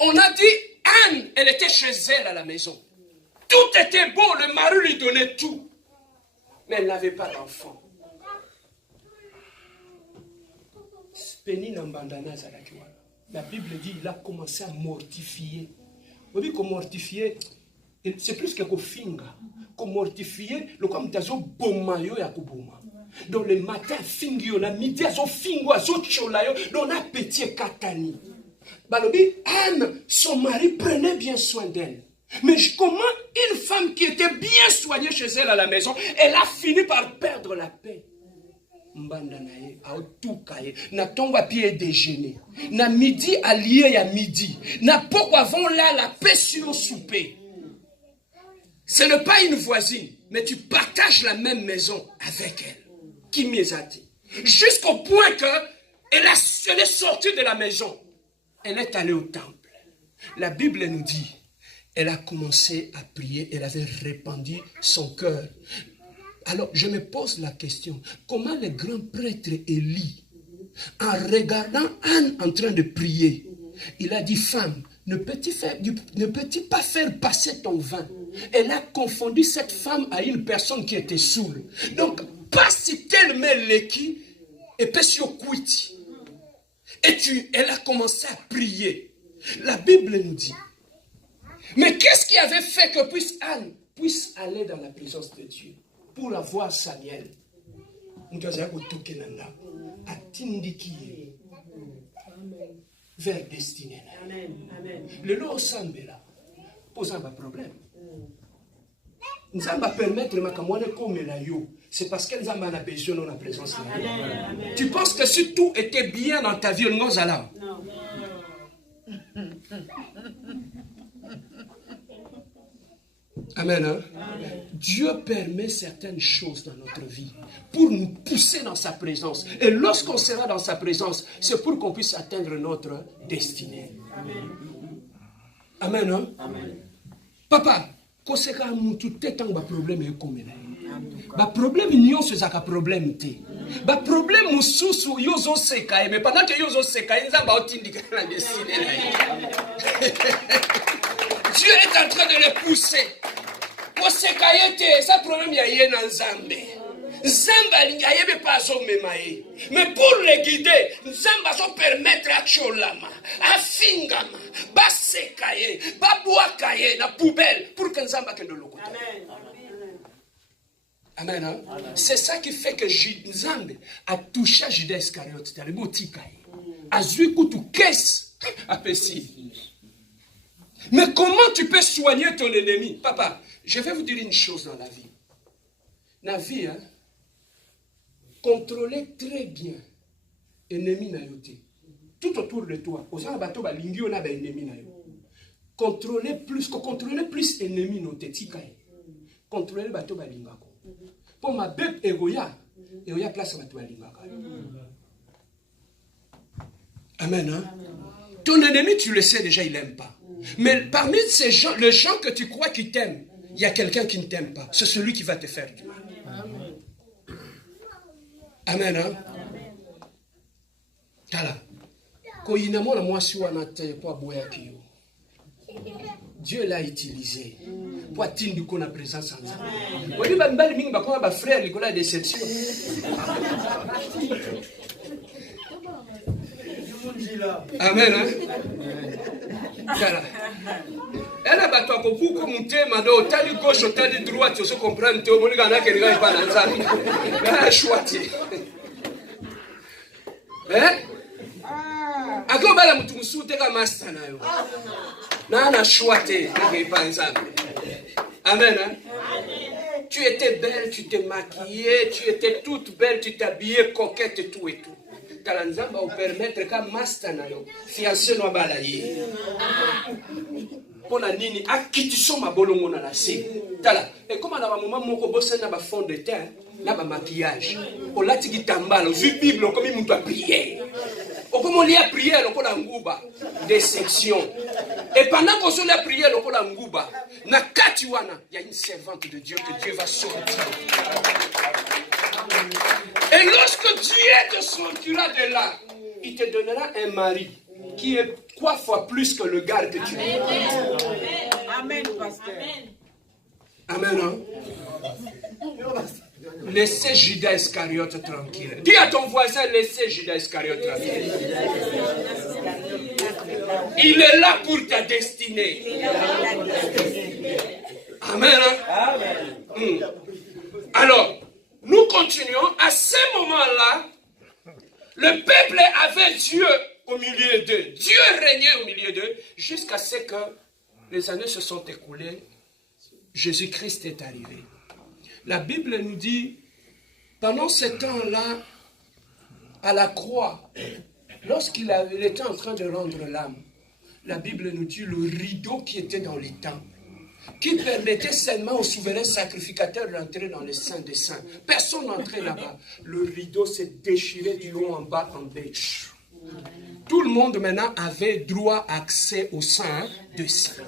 On a dit Anne, elle était chez elle à la maison. Tout était beau, le mari lui donnait tout. Mais elle n'avait pas d'enfant. La Bible dit qu'il a commencé à mortifier. Vous voyez qu'on mortifier, c'est plus que finga. Qu'on mortifier, le comme d'azo bomayo ya kuboma. Donc le matin fingio, la midi azo fingo azo cholayo, donc on a petit katani. Balobi Anne, son mari prenait bien soin d'elle. Mais comment une femme qui était bien soignée chez elle à la maison, elle a fini par perdre la paix. Mbanda nae autukaye na tongwa pied déjeuner na midi allié ya midi na poko avant là la paix sur le souper. Ce n'est pas une voisine, mais tu partages la même maison avec elle. Qui m'y a dit? Jusqu'au point que elle est sortie de la maison. Elle est allée au temple. La Bible nous dit, elle a commencé à prier, elle avait répandu son cœur. Alors, je me pose la question, comment le grand prêtre Élie, en regardant Anne en train de prier, il a dit, femme, ne peux-tu pas faire passer ton vin? Elle a confondu cette femme à une personne qui était saoule. Donc, pas si tellement l'équi, et pas si au quiti. Et elle a commencé à prier. La Bible nous dit. Mais qu'est-ce qui avait fait que Anne puisse aller dans la présence de Dieu? Pour avoir Samuel, vers destinée. Le lot sambela pose un problème. Nous allons permettre c'est parce que nous avons besoin de la présence de Dieu. Tu penses que si tout était bien dans ta vie, nous allons. Amen, hein? Amen. Dieu permet certaines choses dans notre vie pour nous pousser dans sa présence. Et lorsqu'on sera dans sa présence, c'est pour qu'on puisse atteindre notre destinée. Amen. Amen, hein? Amen. Papa, quand c'est quand tout est un problème est comme là. Problème n'y c'est un problème té. Problème sous yozo seka mais pendant que yozo seka ils ont pas tindi la destinée. Dieu est en train de les pousser. Ça problème y na Nzambe. Nzamba l'ingayebe pas zo memaye. Mais pour les guider, Nzamba zo permettre à cholama, à fingama, ba sekaye, ba boakaye na poubelle pour que Nzamba kende lokota. Amen. Amen. Hein? C'est ça qui fait que Nzambe a touché Judas Iscariote, dans le botikaye. A zui kutu kes a pesi. Mais comment tu peux soigner ton ennemi? Papa, je vais vous dire une chose dans la vie. la vie, hein, contrôler très bien ennemi na yo te. Tout autour de toi, aux gens bateau ba lingio na ba ennemi na yo. Contrôler plus ennemi no te tikai. Contrôler bateau ba lingako. Pour ma bête egoya place bateau ba lingaka. Amen, hein? Ton ennemi, tu le sais déjà, il n'aime pas. Mais parmi ces gens, les gens que tu crois qui t'aiment, il y a quelqu'un qui ne t'aime pas. C'est celui qui va te faire du mal. Amen, hein? Tala. Dieu l'a utilisé pour atteindre la présence en nous. On dit que les frères ont la déception. Amen. Voilà. Elle a battu à beaucoup comme un thème, au tali gauche, au tali droite, tu comprends, tu comprends, tu comprends, tu hein? Ako bala mutu musute ka master na yo. Na na chouate na panza. Amen. Hein? Tu étais belle, tu t'es maquillée, tu étais toute belle, tu t'habillais coquette et tout et tout. Talanzamba va permettre ka master na yo. Fiancé no bala yi. Pona nini akitiso mabolongo na la se. Tala. Et comment na ba moment moko bossa na ba fond de teint, na ba maquillage. O lati kitambala, o zu Bible comme mutu a prier. Comme on lit à prier, on a nguba déception. Et pendant qu'on se lit à prier, on a nguba. Na katiwana, il y a une servante de Dieu que Dieu va sortir. Et lorsque Dieu te sortira de là, il te donnera un mari qui est 3 fois plus que le gars que tu es. Amen, pasteur. Amen. Hein? Laissez Judas Iscariote tranquille. Dis à ton voisin, laissez Judas Iscariote tranquille. Il est là pour ta destinée. Amen. Hein? Alors, nous continuons. À ce moment-là, le peuple avait Dieu au milieu d'eux. Dieu régnait au milieu d'eux jusqu'à ce que les années se sont écoulées. Jésus-Christ est arrivé. La Bible nous dit, pendant ce temps-là, à la croix, lorsqu'il était en train de rendre l'âme, la Bible nous dit le rideau qui était dans les temples, qui permettait seulement au souverain sacrificateur d'entrer dans les saints des saints. Personne n'entrait là-bas. Le rideau s'est déchiré du haut en bas en bêche. Tout le monde maintenant avait droit accès au saint des saints.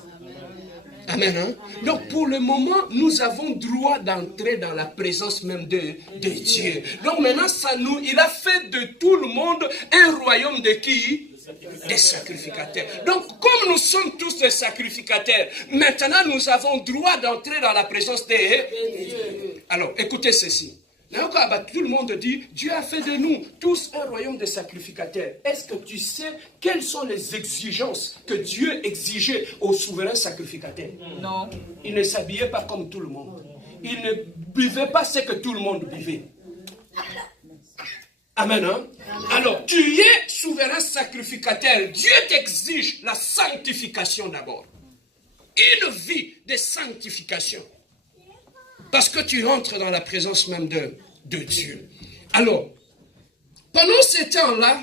Amen. Hein? Donc pour le moment, nous avons droit d'entrer dans la présence même de Dieu. Donc maintenant, il a fait de tout le monde un royaume de qui? Des sacrificateurs. Donc comme nous sommes tous des sacrificateurs, maintenant nous avons droit d'entrer dans la présence de Dieu. Alors écoutez ceci. Tout le monde dit, Dieu a fait de nous tous un royaume de sacrificateurs. Est-ce que tu sais quelles sont les exigences que Dieu exigeait aux souverains sacrificateurs? Non. Il ne s'habillait pas comme tout le monde. Il ne buvait pas ce que tout le monde buvait. Amen. Hein? Alors, tu es souverain sacrificateur. Dieu t'exige la sanctification d'abord. Une vie de sanctification. Parce que tu entres dans la présence même de Dieu. Alors, pendant ce temps-là,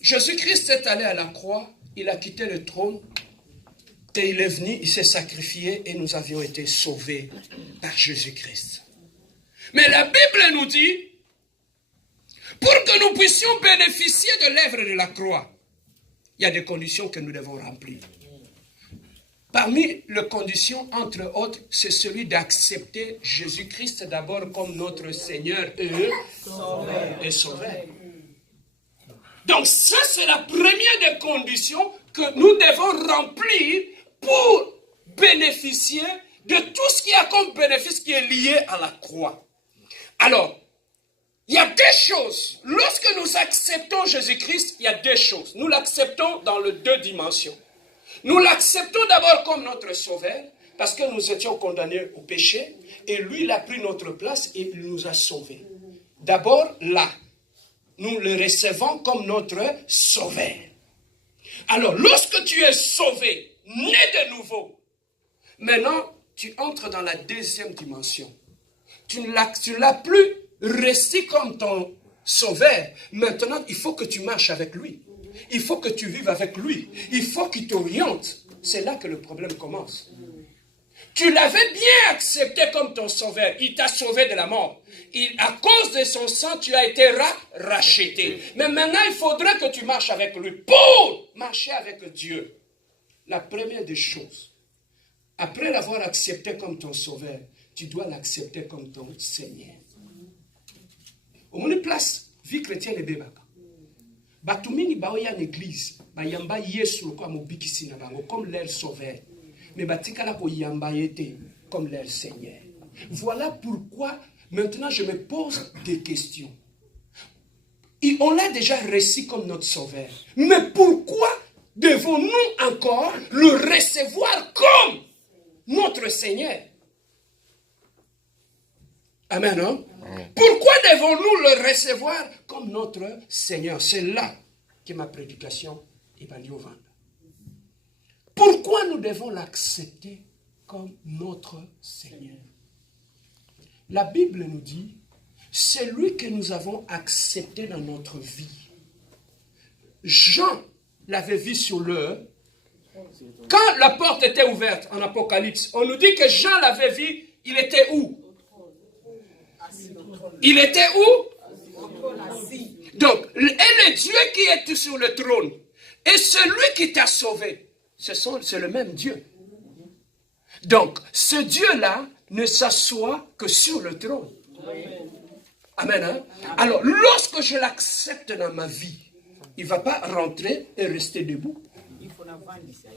Jésus-Christ est allé à la croix, il a quitté le trône, et il est venu, il s'est sacrifié, et nous avions été sauvés par Jésus-Christ. Mais la Bible nous dit, pour que nous puissions bénéficier de l'œuvre de la croix, il y a des conditions que nous devons remplir. Parmi les conditions, entre autres, c'est celui d'accepter Jésus-Christ d'abord comme notre Seigneur et Sauveur. Donc ça, c'est la première des conditions que nous devons remplir pour bénéficier de tout ce qu'il y a comme bénéfice qui est lié à la croix. Alors, il y a deux choses. Lorsque nous acceptons Jésus-Christ, il y a deux choses. Nous l'acceptons dans les deux dimensions. Nous l'acceptons d'abord comme notre sauveur, parce que nous étions condamnés au péché, et lui, il a pris notre place et il nous a sauvés. D'abord, là, nous le recevons comme notre sauveur. Alors, lorsque tu es sauvé, né de nouveau, maintenant, tu entres dans la deuxième dimension. Tu ne l'as plus reçu comme ton sauveur. Maintenant, il faut que tu marches avec lui. Il faut que tu vives avec lui. Il faut qu'il t'oriente. C'est là que le problème commence. Tu l'avais bien accepté comme ton sauveur. Il t'a sauvé de la mort. À cause de son sang, tu as été racheté. Mais maintenant, il faudrait que tu marches avec lui. Pour marcher avec Dieu. La première des choses, après l'avoir accepté comme ton sauveur, tu dois l'accepter comme ton Seigneur. Au moins, place, vie chrétienne et bébaka. Batumini baoya l'église, bayamba Yesu comme leur sauveur. Mais batikala ko yamba yete comme leur Seigneur. Voilà pourquoi maintenant je me pose des questions. Et on l'a déjà reçu comme notre sauveur. Mais pourquoi devons-nous encore le recevoir comme notre Seigneur? Amen, hein? Pourquoi devons-nous le recevoir comme notre Seigneur? C'est là que ma prédication est venue au ventre. Pourquoi nous devons l'accepter comme notre Seigneur? La Bible nous dit, c'est lui que nous avons accepté dans notre vie. Jean l'avait vu sur l'heure. Quand la porte était ouverte en Apocalypse, on nous dit que Jean l'avait vu, il était où? Il était où? Donc, et le Dieu qui est sur le trône, et celui qui t'a sauvé, c'est le même Dieu. Donc, ce Dieu-là ne s'assoit que sur le trône. Amen. Hein? Alors, lorsque je l'accepte dans ma vie, il ne va pas rentrer et rester debout.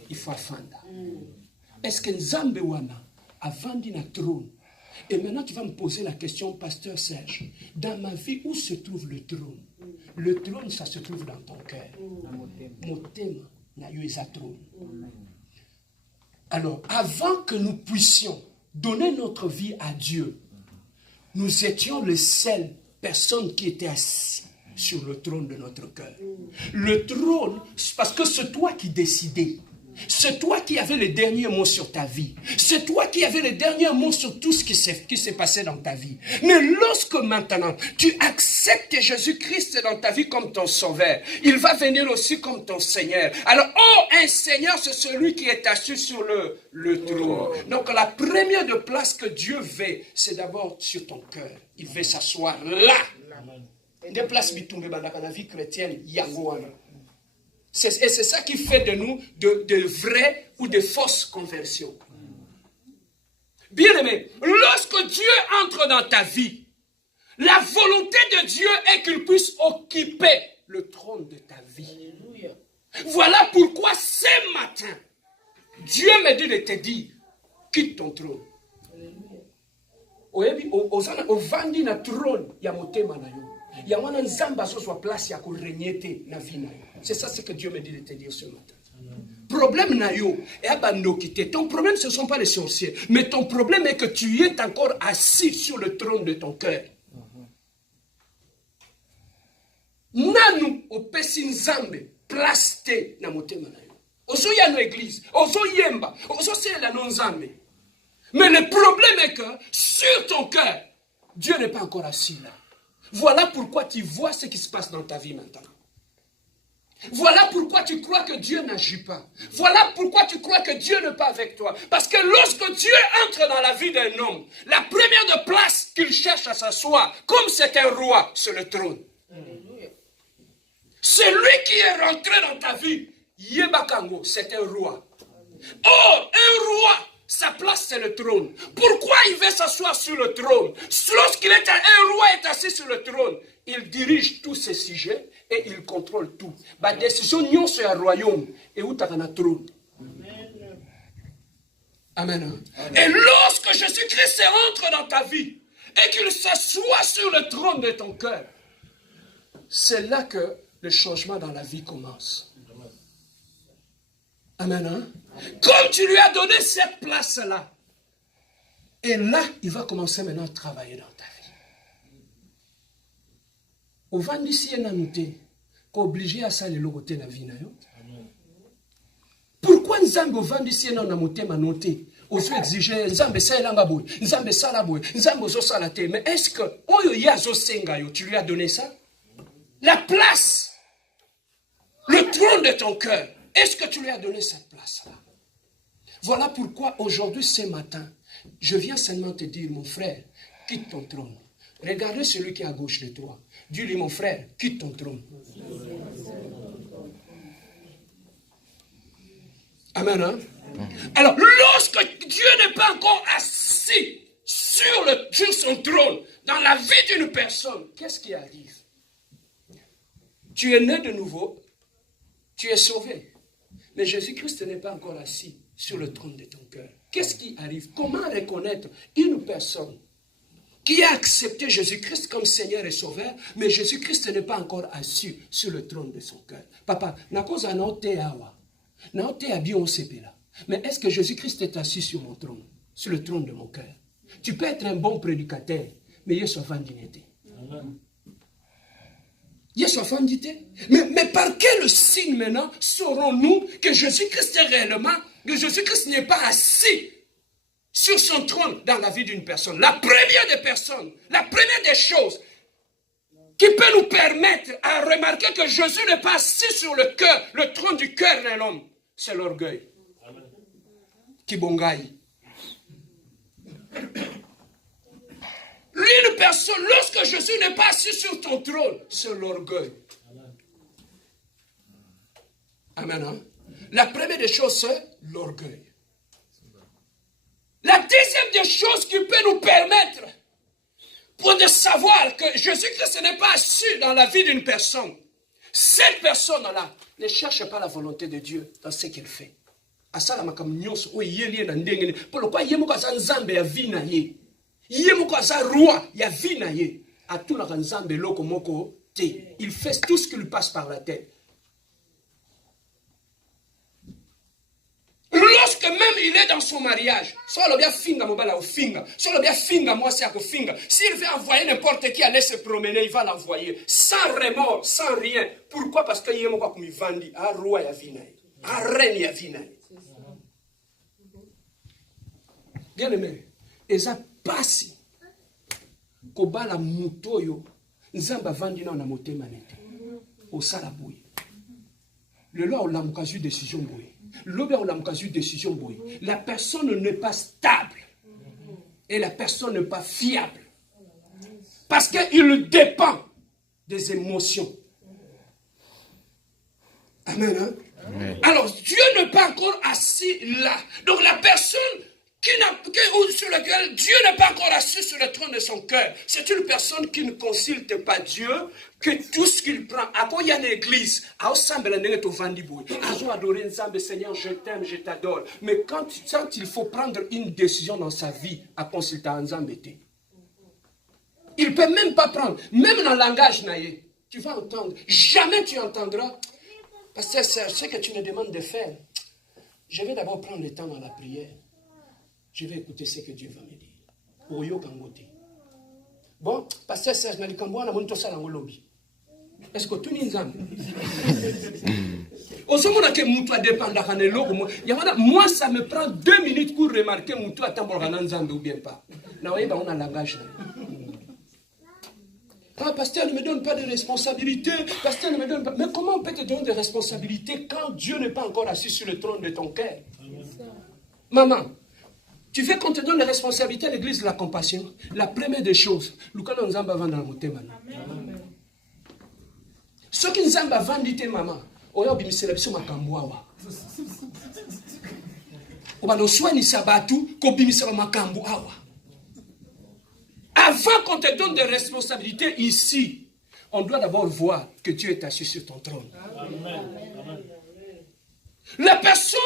Il faut affanda. Est-ce que Nzambe wana avandi na trône? Et maintenant, tu vas me poser la question, pasteur Serge. Dans ma vie, où se trouve le trône? Le trône, ça se trouve dans ton cœur. Motema na yo eza trône. Alors, avant que nous puissions donner notre vie à Dieu, nous étions les seules personnes qui étaient assises sur le trône de notre cœur. Le trône, parce que c'est toi qui décidais. C'est toi qui avais le dernier mot sur ta vie. C'est toi qui avais le dernier mot sur tout ce qui s'est passé dans ta vie. Mais lorsque maintenant, tu acceptes Jésus-Christ dans ta vie comme ton sauveur, il va venir aussi comme ton Seigneur. Alors, un Seigneur, c'est celui qui est assis sur le trône. Donc, la première de place que Dieu veut, c'est d'abord sur ton cœur. Il veut s'asseoir là. Des places bitumbe dans la vie chrétienne, yangoana. Et c'est ça qui fait de nous de vraies ou de fausses conversions. Bien aimé, lorsque Dieu entre dans ta vie, la volonté de Dieu est qu'il puisse occuper le trône de ta vie. Voilà pourquoi ce matin, Dieu me dit de te dire, quitte ton trône. Ovandi na trône ya motema na yo. Ya wana nzamba soit place ya ko régner na vie na yo. C'est ça ce que Dieu me dit de te dire ce matin. Problème na yo et abandokité. Ton problème ce ne sont pas les sorciers, mais ton problème est que tu es encore assis sur le trône de ton cœur. Nanu opesi nzambe place te na motema na yo. Ozo ya no église, ozo yemba, ozo sela no nzambe. Mais le problème est que sur ton cœur, Dieu n'est pas encore assis là. Voilà pourquoi tu vois ce qui se passe dans ta vie maintenant. Voilà pourquoi tu crois que Dieu n'agit pas. Voilà pourquoi tu crois que Dieu n'est pas avec toi. Parce que lorsque Dieu entre dans la vie d'un homme, la première de place qu'il cherche à s'asseoir, comme c'est un roi, c'est le trône. Celui qui est rentré dans ta vie, Yebakango, c'est un roi. Oh, un roi! Sa place, c'est le trône. Pourquoi il veut s'asseoir sur le trône? Lorsqu'il est un roi est assis sur le trône, il dirige tous ses sujets et il contrôle tout. La décision, c'est un royaume et où tu as un trône. Amen. Et lorsque Jésus-Christ entre dans ta vie et qu'il s'assoit sur le trône de ton cœur, c'est là que le changement dans la vie commence. Amen. Hein? Comme tu lui as donné cette place-là. Et là, il va commencer maintenant à travailler dans ta vie. Au vendisi na noté, qu'obligé à ça le côté la vie na yo. Pourquoi nzambe au vendisi na motema noté, ozo exiger nzambe saelanga boye, nzambe sala boye, nzambe ozo sala te. Mais est-ce que oyo ye azosenga yo, tu lui as donné ça? La place, le trône de ton cœur, est-ce que tu lui as donné cette place-là? Voilà pourquoi aujourd'hui, ce matin, je viens seulement te dire, mon frère, quitte ton trône. Regardez celui qui est à gauche de toi. Dis-lui, mon frère, quitte ton trône. Amen. Hein? Alors, lorsque Dieu n'est pas encore assis sur son trône, dans la vie d'une personne, qu'est-ce qui arrive? Tu es né de nouveau, tu es sauvé. Mais Jésus-Christ n'est pas encore assis sur le trône de ton cœur. Qu'est-ce qui arrive? Comment reconnaître une personne qui a accepté Jésus-Christ comme Seigneur et Sauveur, mais Jésus-Christ n'est pas encore assis sur le trône de son cœur? Papa, nakoza naote awa, naote abi on sepela. Mais est-ce que Jésus-Christ est assis sur mon trône, sur le trône de mon cœur? Tu peux être un bon prédicateur, mais il soit vandinité. Il soit vandité. Mais par quel signe maintenant saurons-nous que Jésus-Christ est réellement, que Jésus-Christ n'est pas assis sur son trône dans la vie d'une personne? La première des personnes, la première des choses qui peut nous permettre à remarquer que Jésus n'est pas assis sur le cœur, le trône du cœur d'un homme, c'est l'orgueil. Kibongai. Une personne, lorsque Jésus n'est pas assis sur ton trône, c'est l'orgueil. Amen. Hein? La première des choses, c'est l'orgueil. La deuxième des choses qui peut nous permettre pour de savoir que Jésus-Christ n'est pas assis dans la vie d'une personne, cette personne-là ne cherche pas la volonté de Dieu dans ce qu'elle fait. Pourquoi il fait tout ce qui lui passe par la tête. Lorsque même il est dans son mariage, s'il veut envoyer n'importe qui aller se promener, il va l'envoyer sans remords, sans rien. Pourquoi? Parce qu'il y a un vandi, un roi y a vinaï, un reine y a vinaï. Bien aimé, et ça passe. Kobala mutoyo nzamba vandi na na motema nete osala boye le loi on a une décision boye l'obé on a une décision boye la personne n'est pas stable et la personne n'est pas fiable parce qu'il dépend des émotions. Amen, hein? Amen. Alors Dieu n'est pas encore assis là, donc la personne sur laquelle Dieu n'est pas encore assis sur le trône de son cœur. C'est une personne qui ne consulte pas Dieu, que tout ce qu'il prend. À quoi il y a une église, à adorer Nzambe, Seigneur, je t'aime, je t'adore. Mais quand il faut prendre une décision dans sa vie, à consulter Nzambe, il ne peut même pas prendre, même dans le langage naïe. Tu vas entendre, jamais tu entendras. Parce que c'est ce que tu me demandes de faire. Je vais d'abord prendre le temps dans la prière. Je vais écouter ce que Dieu va me dire. Bon, pasteur Serge, est-ce que tu n'es moi, ça me prend 2 minutes pour remarquer mon toit ou bien pas. Pasteur ne me donne pas de responsabilité. Pasteur ne me donne pas. Mais comment on peut te donner des responsabilités quand Dieu n'est pas encore assis sur le trône de ton cœur? Maman, tu veux qu'on te donne les responsabilités à l'église de la compassion? La première des choses, ce qui nous a vendu, maman, oyo bimisela biso makambo awa. Obano soigner sabatu, ko bimisela makambo awa. Avant qu'on te donne des responsabilités ici, on doit d'abord voir que Dieu est assis sur ton trône. Amen. La personne,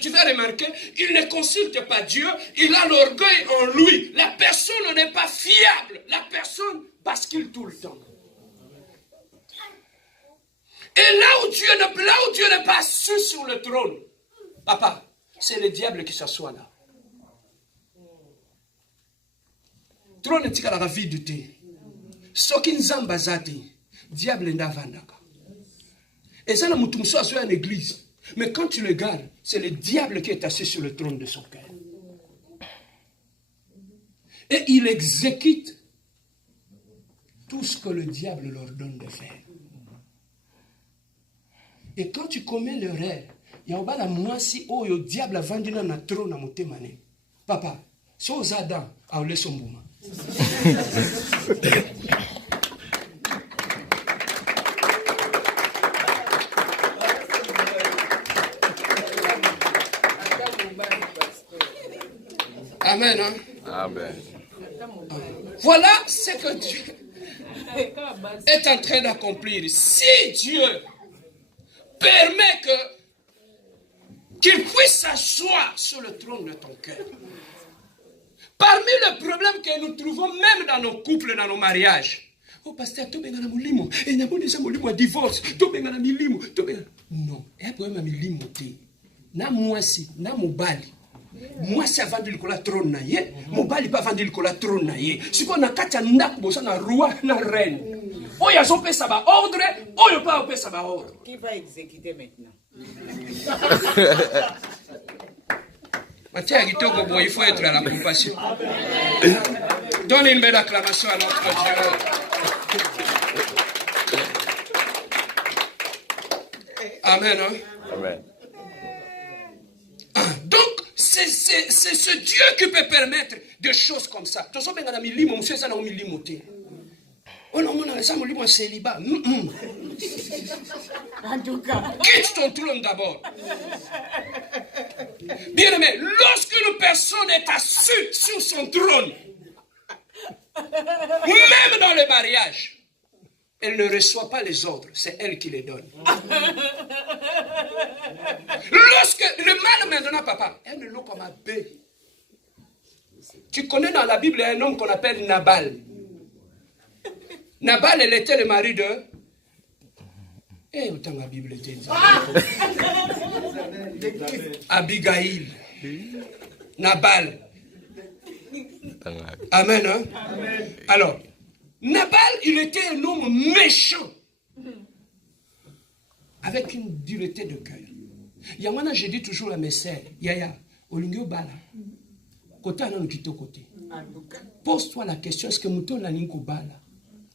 tu vas remarquer qu'il ne consulte pas Dieu, il a l'orgueil en lui. La personne n'est pas fiable. La personne bascule tout le temps. Et là où Dieu n'est pas assis sur le trône, papa, c'est le diable qui s'assoit là. Trône est la vie de Sokin Zambazati, diable n'a vandaka. Et ça, nous sommes en église. Mais quand tu le gardes, c'est le diable qui est assis sur le trône de son cœur. Et il exécute tout ce que le diable leur donne de faire. Et quand tu commets l'erreur, il y a un moi si oh le diable a vendu dans le trône à mon témané. Papa, si aux Adam, à ouler son bouma. Amen. Hein? Amen. Voilà ce que Dieu est en train d'accomplir. Si Dieu permet qu'il puisse s'asseoir sur le trône de ton cœur. Parmi les problèmes que nous trouvons même dans nos couples, dans nos mariages. Oh pasteur, tu benga na mulimo, et n'a pas déjà mulimo à divorce, tu benga na milimo, tu benga. Non, et après ma milimo té. Na mwasi, na mobali. Mwasi a vendu le trône na ye, mobali pas vendu le trône na ye. Si on a katia ndak bosa na roi na reine. Oh ya son ça va ordre, oh ya pas ça va ordre. Qui va exécuter maintenant? Il faut être à la compassion. Donnez une belle acclamation à notre Dieu. Amen. Hein? Amen. Donc, c'est ce Dieu qui peut permettre des choses comme ça. Tu sais, oh non, mon célibat. En tout cas. Quitte ton trône d'abord. Bien aimé, lorsque une personne est assise sur son trône, même dans le mariage, elle ne reçoit pas les ordres, c'est elle qui les donne. Lorsque le mal maintenant, papa, elle ne l'a comme un bébé. Tu connais dans la Bible un homme qu'on appelle Nabal. Nabal, elle était le mari de... Eh, autant la Bible était... Abigail. Nabal. Amen. Hein? Amen. Alors, Nabal, il était un homme méchant. Avec une dureté de cœur. Yamana, je dis toujours à mes sœurs, Yaya, Olingyo Bala, côté à nous quitter côté. Pose-toi la question, est-ce que Mouton Laninko Bala,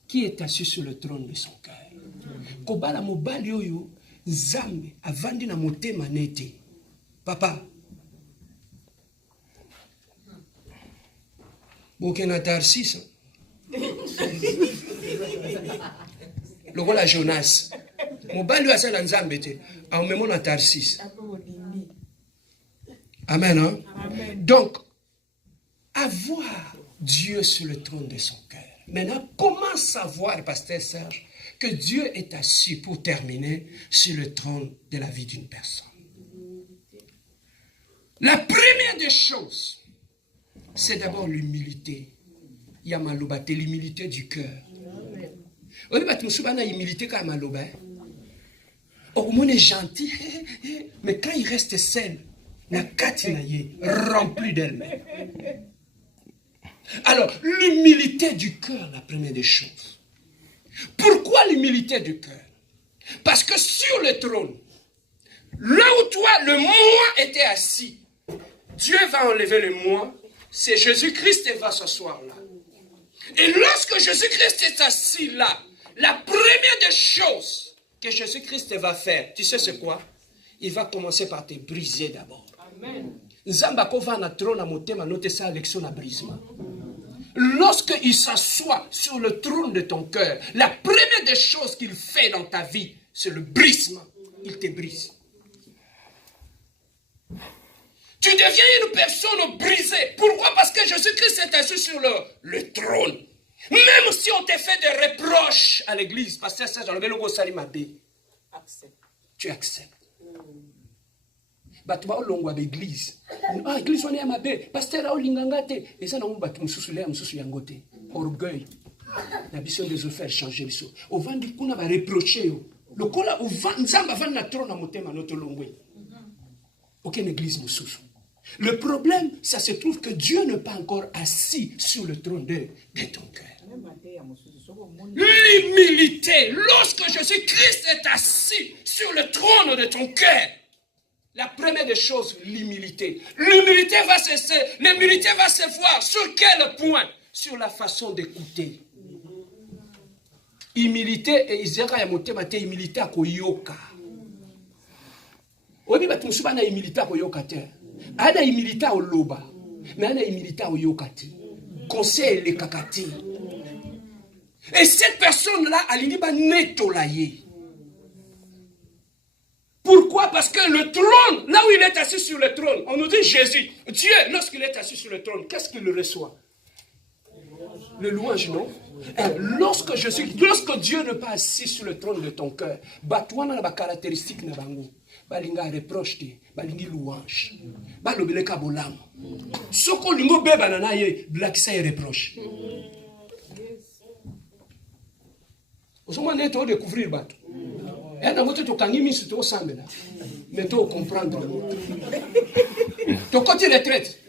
qui est assis sur le trône de son cœur? Kobala mobali yoyo, Zambe, avandi na motema nete. Papa, Bokena Tarsis, le voilà Jonas. Mobali yoyo asala Nzambe te, a même na Tarsis. Amen. Hein? Amen. Donc, avoir Dieu sur le trône de son cœur. Maintenant, comment savoir, pasteur Serge, que Dieu est assis pour terminer sur le trône de la vie d'une personne? La première des choses, c'est d'abord l'humilité. Yamalobate, l'humilité du cœur. On a humilité quand Maloba. On est gentil, mais quand il reste seul, la katinaye remplie d'elle-même. Alors, l'humilité du cœur, la première des choses. Pourquoi l'humilité du cœur? Parce que sur le trône, là où toi, le moi était assis, Dieu va enlever le moi, c'est Jésus-Christ qui va s'asseoir là. Et lorsque Jésus-Christ est assis là, la première des choses que Jésus-Christ va faire, tu sais c'est quoi? Il va commencer par te briser d'abord. Amen. Lorsqu'il s'assoit sur le trône de ton cœur, la première des choses qu'il fait dans ta vie, c'est le brisement. Il te brise. Tu deviens une personne brisée. Pourquoi? Parce que Jésus-Christ est assis sur le trône. Même si on te fait des reproches à l'église, parce que ça, tu acceptes. Batu ba olongwa l'église. Ah, église on est à ma bé. Pasteur a olingangate. Et ça non batu mususu lea mususu yangote. Orgueil. La mission des offres changer les choses. Au vandi kuna va reprocher. Le kola au nzamba va na trône na motema noto longwe. Aucune église mususu. Le problème, ça se trouve que Dieu n'est pas encore assis sur le trône de ton cœur. L'humilité, lorsque Jésus-Christ est assis sur le trône de ton cœur, La première des choses, l'humilité. L'humilité va se voir sur quel point? Sur la façon d'écouter. Humilité et izaka ya motema te humilité akoyoka. Obi batumsu bana humilité akoyoka te. Ana humilité oloba, mais ana humilité akoyoka te. Conseil le kakati. Et cette personne-là, alingi ba netolaye. Pourquoi? Parce que le trône, là où il est assis sur le trône, on nous dit Jésus, Dieu, lorsqu'il est assis sur le trône, qu'est-ce qu'il reçoit? Le louange, non? Lorsque Dieu n'est pas assis sur le trône de ton cœur, batouana na ba caractéristique na bango, balinga reproche te, balingi louange, balobeleka bolam. Soko lingo beba na naye, blakisa et reproche. Osoma neto découvrir bato. Et dans votre tokangi c'est au sambela. Mais tu comprendre. Ton côté retraite.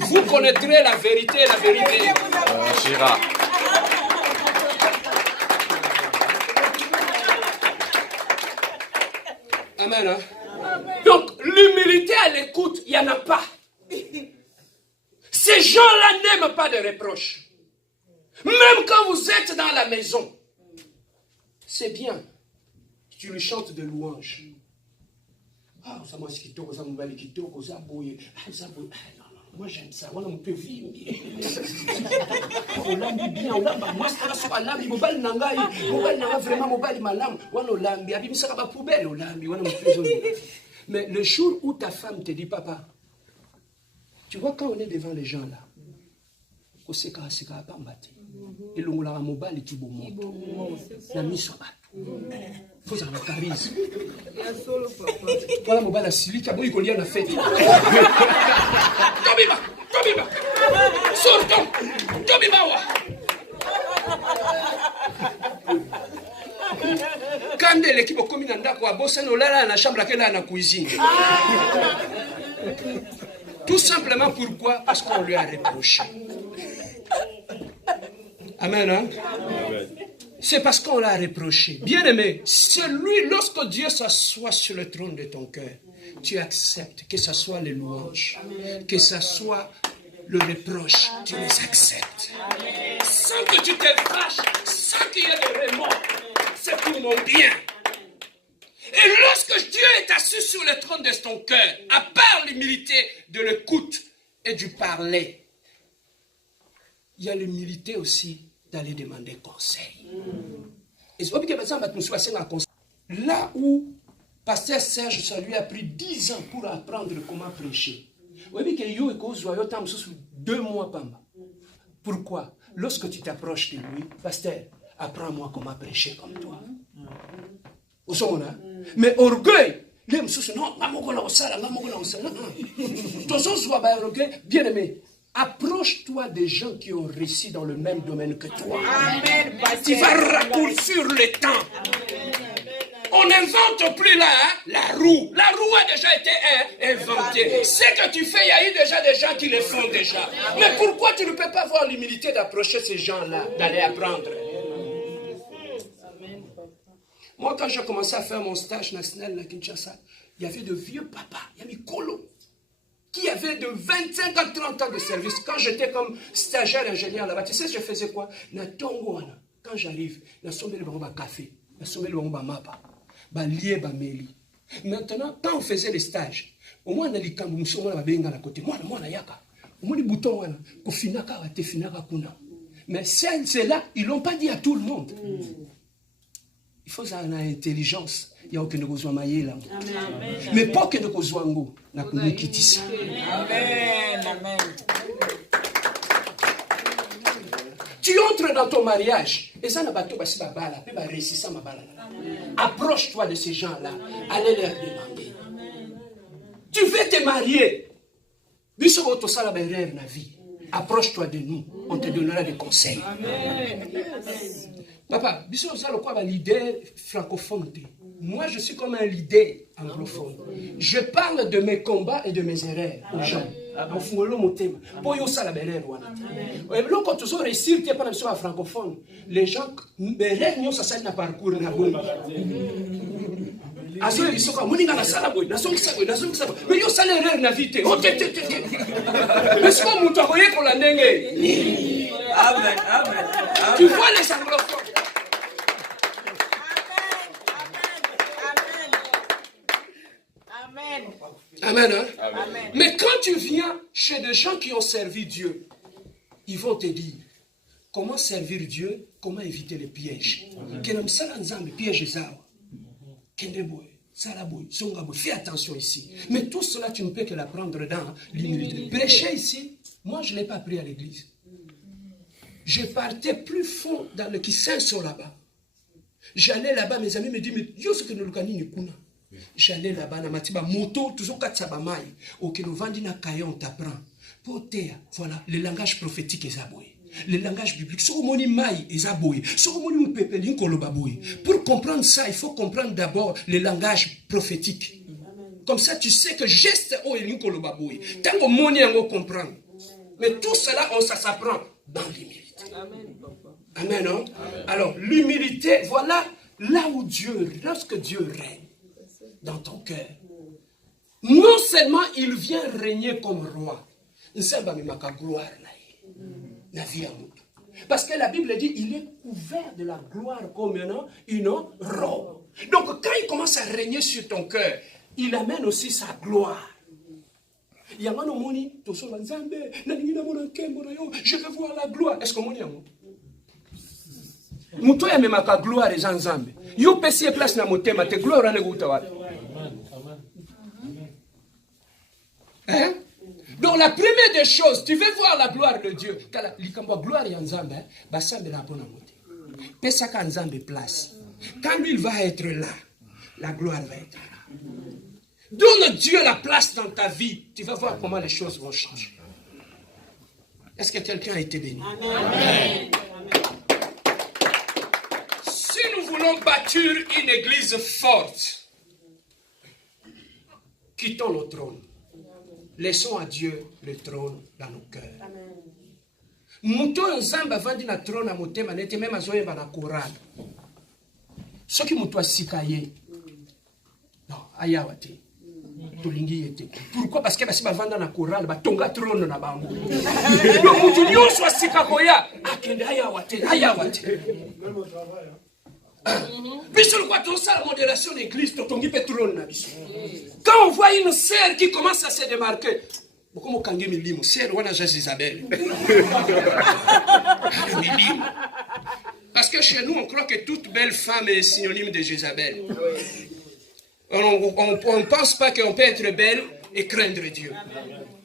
Vous connaîtrez la vérité, la vérité. Chira. Amen. Hein? Donc, l'humilité à l'écoute, il n'y en a pas. Ces gens-là n'aiment pas de reproches. Même quand vous êtes dans la maison, c'est bien. Tu lui chantes de louanges. Ah, ça m'a dit ça m'a dit ça boye. Moi j'aime ça. Voilà mon peu vivre. On l'aime bien, on l'aime. Moi ça soit l'aime, mobile nangai, mobile nanga vraiment mobile malam. Voilà on l'aime. Abi ça va poubelle on l'aime. Voilà mon peu. Mais le jour où ta femme te dit papa, tu vois quand on est devant les gens là, on sait qu'à c'est qu'à pas mbattre. Et l'on l'a mobile et tu bon monte. La mise sur il faut avoir charisme. Voilà mon bal à Sili, qui a beau y connaître la fête. Tobiba, Tobiba, sortons, Tobiba. Quand l'équipe au commun d'Andako a bossé, nous là dans la chambre laquelle là dans la cuisine. Tout simplement pourquoi? Parce qu'on lui a reproché. Amen, hein? C'est parce qu'on l'a reproché. Bien-aimé, c'est lui, lorsque Dieu s'assoit sur le trône de ton cœur, tu acceptes que ce soit les louanges, que ce soit le reproche, tu les acceptes. Sans que tu te fâches, sans qu'il y ait de remords, c'est pour mon bien. Et lorsque Dieu est assis sur le trône de ton cœur, à part l'humilité de l'écoute et du parler, il y a l'humilité aussi d'aller demander conseil. Et là où Pasteur Serge, ça lui a pris 10 ans pour apprendre comment prêcher. Vous voyez qu'il y a 2 mois. Pourquoi? Lorsque tu t'approches de lui, Pasteur, apprends-moi comment prêcher comme toi. Mais orgueil, bien aimé, approche-toi des gens qui ont réussi dans le même domaine que toi. Amen. Tu vas raccourcir le temps. On n'invente plus là la roue. La roue a déjà été inventée. Ce que tu fais, il y a eu déjà des gens qui le font déjà. Mais pourquoi tu ne peux pas avoir l'humilité d'approcher ces gens-là, d'aller apprendre? Moi, quand j'ai commencé à faire mon stage national à Kinshasa, il y avait de vieux papas, il y avait Kolo, qui avaient de 25 à 30 ans de service. Quand j'étais comme stagiaire ingénieur là-bas, tu sais, je faisais quoi? Quand j'arrive, je sommé le café, je sommé le mapa, lié meli. Maintenant, quand on faisait les stages, au moins on a les camps, nous sommes à côté. Moi, yaka. Au moins les boutons, mais celles-là, ils ne l'ont pas dit à tout le monde. Il faut avoir l'intelligence. Il n'y a aucun de vos là. Mais pas que de vos oiseaux. Amen. Amen. Tu entres dans ton mariage. Et ça n'a pas tout passé ma balle. Approche-toi de ces gens-là. Allez leur demander. Tu veux te marier. Approche-toi de nous. On te donnera des conseils. Amen. Papa, leader francophone. Moi, je suis comme un leader anglophone. Je parle de mes combats et de mes erreurs aux gens. Quand tu réussir, tu n'es pas un francophone. Les gens, mes rêves, ça s'appelle un parcours. azo isoka moninga na sala boy, na songisa boy. Mais yo sala erreur na vie te. Oh te. Mais c'est pas mutu akoye ko la ndenge. Amen. Tu vois les anglophones. Amen. Hein? Amen. Mais quand tu viens chez des gens qui ont servi Dieu, ils vont te dire comment servir Dieu, comment éviter les pièges. Fais attention ici. Mais tout cela, tu ne peux que l'apprendre dans l'humilité. Prêcher ici, moi je ne l'ai pas appris à l'église. Je partais plus fond dans le Kisenso là-bas. J'allais là-bas, mes amis me disent, mais yo ce que nous l'avons. J'allais là-bas, na matiba moto, toujours katsaba mai. Ok, nous vendons na kayon t'apprend. Potea, voilà, le langage prophétique est aboyé. Le langage biblique, so moni mai est aboyé. So moni mpepeli nkolobaboyé. Pour comprendre ça, il faut comprendre d'abord le langage prophétique. Comme ça, tu sais que geste o nkolobaboyé. Tant que moni on comprend. Mais tout cela, ça s'apprend dans l'humilité. Amen, non? Alors, l'humilité, voilà là où Dieu, lorsque Dieu règne dans ton cœur, non seulement il vient régner comme roi, parce que la Bible dit il est couvert de la gloire comme une robe. Donc quand il commence à régner sur ton cœur, il amène aussi sa gloire. Je veux voir la gloire. Est-ce que mon muto ya memaka gloire eza nzambe yo pesi place na motema te gloire ane kuta wapi. Hein? Donc la première des choses, tu veux voir la gloire de Dieu, kala likambo gloire ya nzambe basambe na pona mote pesa ka nzambe place. Quand lui il va être là, la gloire va être là. Donne Dieu la place dans ta vie, tu vas voir comment les choses vont changer. Est-ce que quelqu'un a été béni? Amen. Nous voulons bâtir une église forte. Quittons le trône. Laissons à Dieu le trône dans nos cœurs. Muto nzamba vandi na trône à motema nete même azoyeba na chorale. Soki muto asikaye. Non, ayawate. Tolingi yete. Pourquoi? Parce que basi bavanda na chorale batonga trône na bango. Donc muto nyonso asika koya akende ayawate. Même au travail. Quand on voit une sœur qui commence à se démarquer, parce que chez nous on croit que toute belle femme est synonyme de Jézabel. On ne pense pas qu'on peut être belle et craindre Dieu.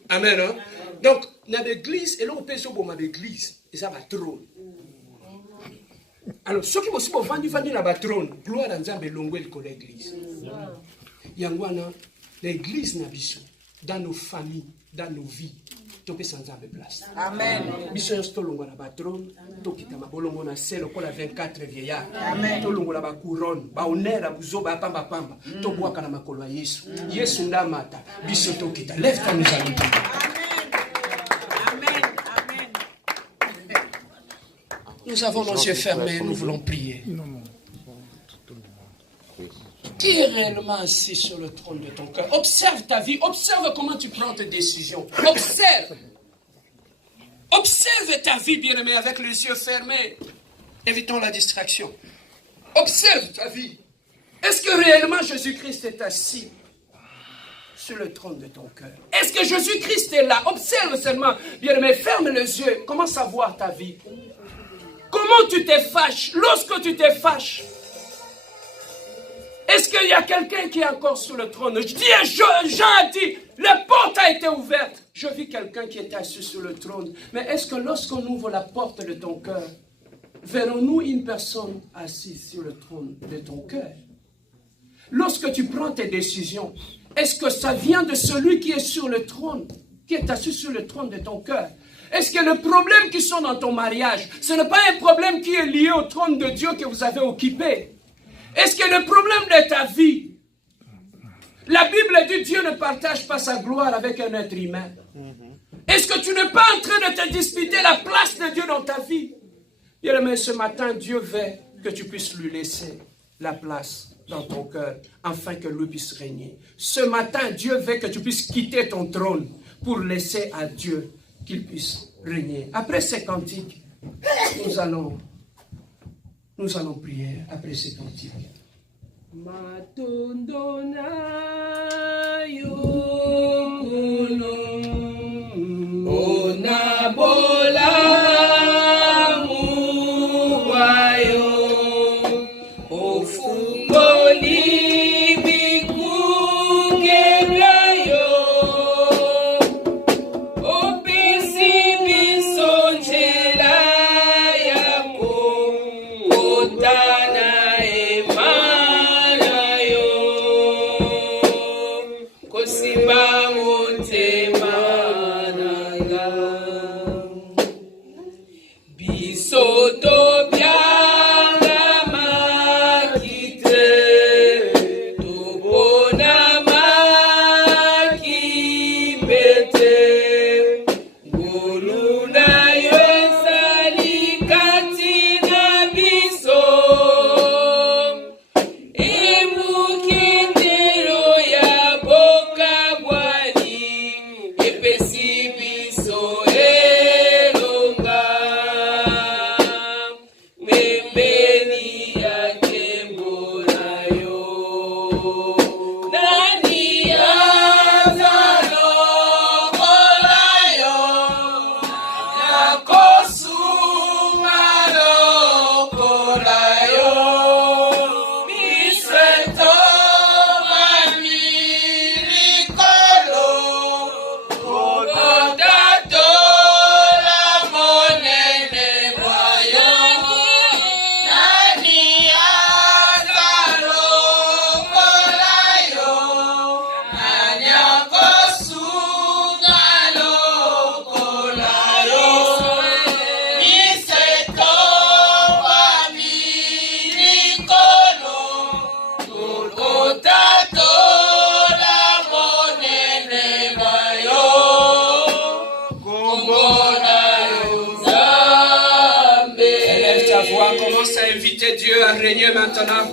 Amen. Hein? Donc dans l'église, et là on peut se bomber l'église, et ça va trop. Alors, ceux qui vont vendre dans la trône, gloire à Nzambe longwe le l'église. Yangwana, l'église n'a biso dans nos familles, dans nos vies, topé sans Nzambe place. Amen. Biso yosto longwa na ba trône, tokita mabolongo na selo ko la 24 vieillards. Amen. To longwa ba couronne, ba honneur à buzo ba pamba pamba, to boaka na makolo ya Yesu. Yesu ndamata, biso tokita. Lève-toi nous allons. Nous avons nos yeux fermés, nous voulons prier. Qui est réellement assis sur le trône de ton cœur? Observe ta vie, observe comment tu prends tes décisions. Observe. Observe ta vie, bien-aimé, avec les yeux fermés. Évitons la distraction. Observe ta vie. Est-ce que réellement Jésus-Christ est assis sur le trône de ton cœur? Est-ce que Jésus-Christ est là? Observe seulement, bien-aimé, ferme les yeux. Commence à voir ta vie. Comment tu te fâches? Lorsque tu te fâches, est-ce qu'il y a quelqu'un qui est encore sur le trône? Jean a dit, la porte a été ouverte. Je vis quelqu'un qui est assis sur le trône. Mais est-ce que lorsqu'on ouvre la porte de ton cœur, verrons-nous une personne assise sur le trône de ton cœur? Lorsque tu prends tes décisions, est-ce que ça vient de celui qui est sur le trône, qui est assis sur le trône de ton cœur? Est-ce que le problème qui sont dans ton mariage, ce n'est pas un problème qui est lié au trône de Dieu que vous avez occupé? Est-ce que le problème de ta vie, la Bible dit Dieu ne partage pas sa gloire avec un être humain. Est-ce que tu n'es pas en train de te disputer la place de Dieu dans ta vie? Bien aimé, ce matin, Dieu veut que tu puisses lui laisser la place dans ton cœur, afin que lui puisse régner. Ce matin, Dieu veut que tu puisses quitter ton trône pour laisser à Dieu qu'il puisse régner. Après ces cantiques, nous allons prier après ces cantiques. Matondona yokuno onabola muwayo ofungoli bikungelayo opisi bisonjela yako otana Commence à inviter Dieu à régner maintenant.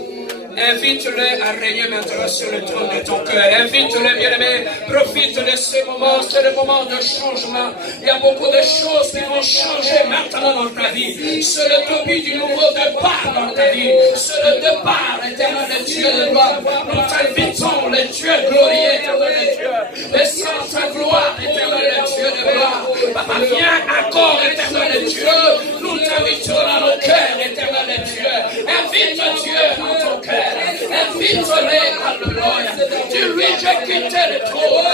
Invite-le à régner maintenant sur le trône de ton cœur. Invite-le, bien-aimé. Profite de ce moment. C'est le moment de changement. Il y a beaucoup de choses qui vont changer maintenant dans ta vie. C'est le début du nouveau départ dans ta vie. C'est le départ éternel de Dieu de gloire. Nous t'invitons, le Dieu glorieux, éternel de Dieu. Le centre gloire, éternel de Dieu de gloire. Papa, viens encore, éternel de Dieu. Nous t'invitons dans nos cœurs, éternel de Dieu. Invite Dieu dans ton cœur. Invite-le, alléluia. Dis-lui, j'ai quitté le trône.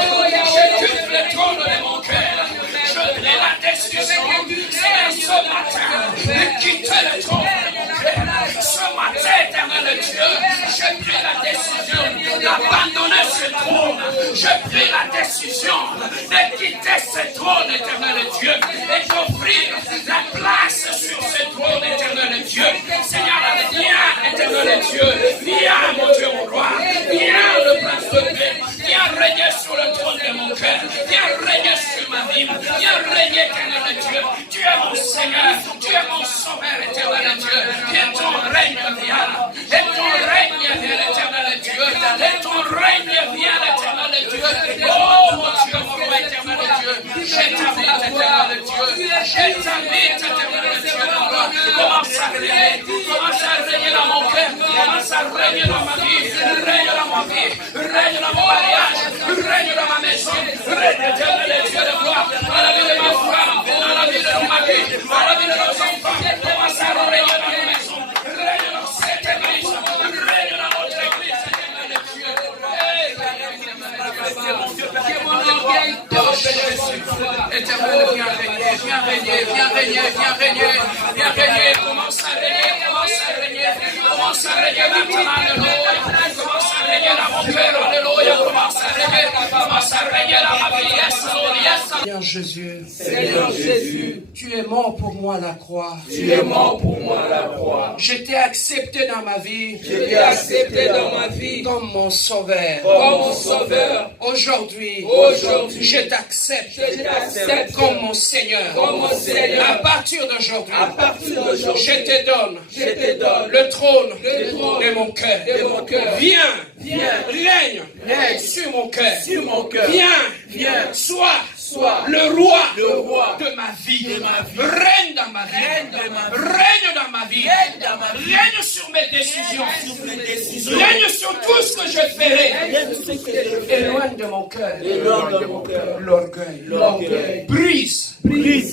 J'ai quitté le trône de mon cœur. Je prends la décision, c'est ce matin, de quitter le trône de mon cœur. Ce matin, éternel Dieu, j'ai pris la décision d'abandonner ce trône. J'ai pris la décision de quitter ce trône, éternel Dieu, et d'offrir la place sur ce trône, éternel Dieu. Seigneur, viens, éternel Dieu, viens, mon Dieu, mon roi, viens, le prince de paix, viens régner sur le trône de mon cœur, viens régner sur ma vie, viens régner, éternel Dieu. Tu es mon Seigneur, tu es mon sauveur, éternel Dieu. Et ton règne vient, et ton règne vient, éternel Dieu, et ton règne vient, éternel Dieu. Oh, mon Dieu, mon roi, éternel Dieu, je t'invite, éternel Dieu, je t'invite, éternel Dieu, commence à régner dans mon cœur, commence à régner dans ma vie, règne dans ma vie, règne dans mon mariage, règne dans ma maison, règne, éternel Dieu de gloire, dans la vie de ma femme, dans la vie de ma vie, dans la vie de nos enfants, commence à régner dans nos maisons, règne dans cette église, règne dans notre église, éternel Dieu. Éternel, viens régner, viens régner, viens régner, viens régner, viens régner, commence à régner, commence à régner, commence à régner maintenant, alléluia, commence à régner dans mon cœur, alléluia, commence à régner dans ma vie, yes, Lord, yes, Seigneur Jésus, Seigneur Jésus, tu es mort pour moi à la croix. tu es mort pour moi à la croix. Je t'ai accepté dans ma vie Je t'ai accepté dans ma vie comme mon sauveur. comme mon sauveur. Aujourd'hui, Aujourd'hui, je t'accepte je t'accepte comme mon Seigneur. comme mon Seigneur. À partir d'aujourd'hui, À partir d'aujourd'hui, je te donne je te donne le trône le trône de mon cœur. de mon cœur. Viens, Viens, règne règne sur mon cœur. sur mon cœur. Viens, sois Sois le roi de ma vie. de ma vie. Règne dans ma vie. Règne dans ma vie. Règne dans ma vie. Règne dans ma vie. Règne sur mes décisions. sur mes décisions. Règne sur tout ce que je ferai. Règne sur ce que je fais. Éloigne de mon cœur Éloigne de mon cœur l'orgueil. l'orgueil. Brise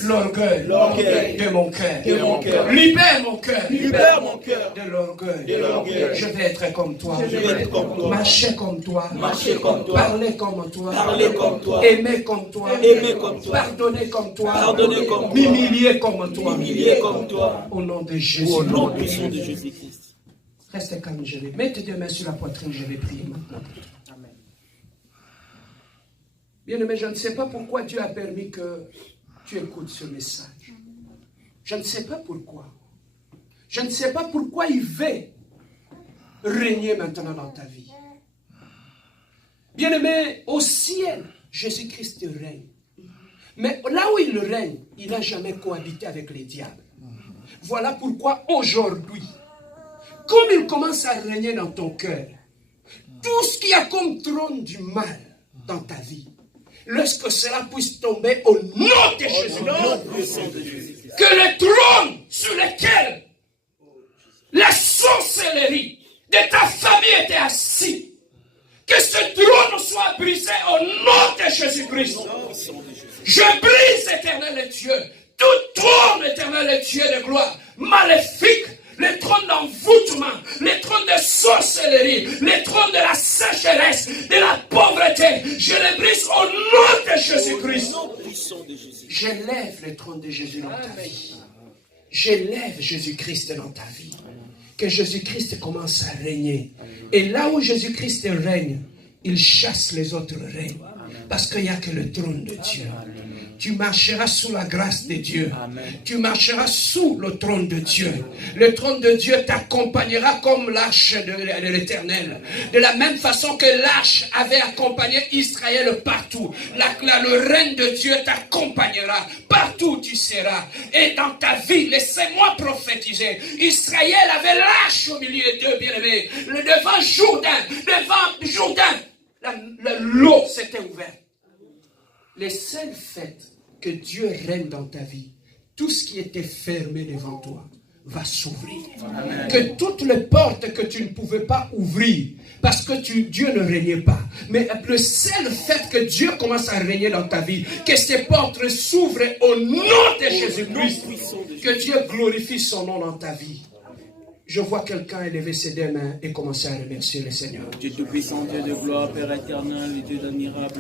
L'orgueil de mon cœur. de mon cœur. Libère mon cœur Libère mon cœur de l'orgueil. de l'orgueil. Je vais être comme toi. Je vais être comme toi. Marcher comme toi. Marcher comme toi. Parler comme toi. Parler comme toi. Aimer comme toi. Aimer comme toi. Pardonner comme toi. Pardonner comme toi. M'humilier comme toi. Humilier comme toi. Au nom de Jésus. Au nom puissant de Jésus-Christ. Reste calme, je vais. Mets tes deux mains sur la poitrine, je vais prier maintenant. Bien-aimé, je ne sais pas pourquoi Dieu a permis que tu écoutes ce message. Je ne sais pas pourquoi. Je ne sais pas pourquoi il veut régner maintenant dans ta vie. Bien-aimé, au ciel, Jésus-Christ règne. Mais là où il règne, il n'a jamais cohabité avec les diables. Voilà pourquoi aujourd'hui, comme il commence à régner dans ton cœur, tout ce qui a comme trône du mal dans ta vie, lorsque cela puisse tomber au nom de Jésus, que le trône sur lequel la sorcellerie de ta famille était assise, que ce trône soit brisé au nom de Jésus-Christ. Je brise, éternel Dieu, tout trône, éternel Dieu de gloire, maléfique, les trônes d'envoûtement, les trônes de sorcellerie, les trônes de la sécheresse, de la pauvreté. Je les brise au nom de Jésus-Christ. J'élève le trône de Jésus dans ta vie. J'élève Jésus-Christ dans ta vie. Que Jésus-Christ commence à régner. Et là où Jésus-Christ règne, il chasse les autres règnes. Parce qu'il n'y a que le trône de Dieu. Tu marcheras sous la grâce de Dieu. Tu marcheras sous le trône de Dieu. Le trône de Dieu t'accompagnera comme l'arche de l'Éternel. De la même façon que l'arche avait accompagné Israël partout. Le règne de Dieu t'accompagnera. Partout où tu seras. Et dans ta vie, laissez-moi prophétiser. Israël avait l'arche au milieu d'eux, bien-aimés. Devant Jourdain, l'eau s'était ouverte. Les seuls faits que Dieu règne dans ta vie, tout ce qui était fermé devant toi va s'ouvrir. Que toutes les portes que tu ne pouvais pas ouvrir, parce que Dieu ne régnait pas, mais le seul fait que Dieu commence à régner dans ta vie, que ces portes s'ouvrent au nom de Jésus-Christ, que Dieu glorifie son nom dans ta vie. Je vois quelqu'un élever ses deux mains et commencer à remercier le Seigneur. Dieu Tout-Puissant, Dieu de gloire, Père éternel, Dieu admirable.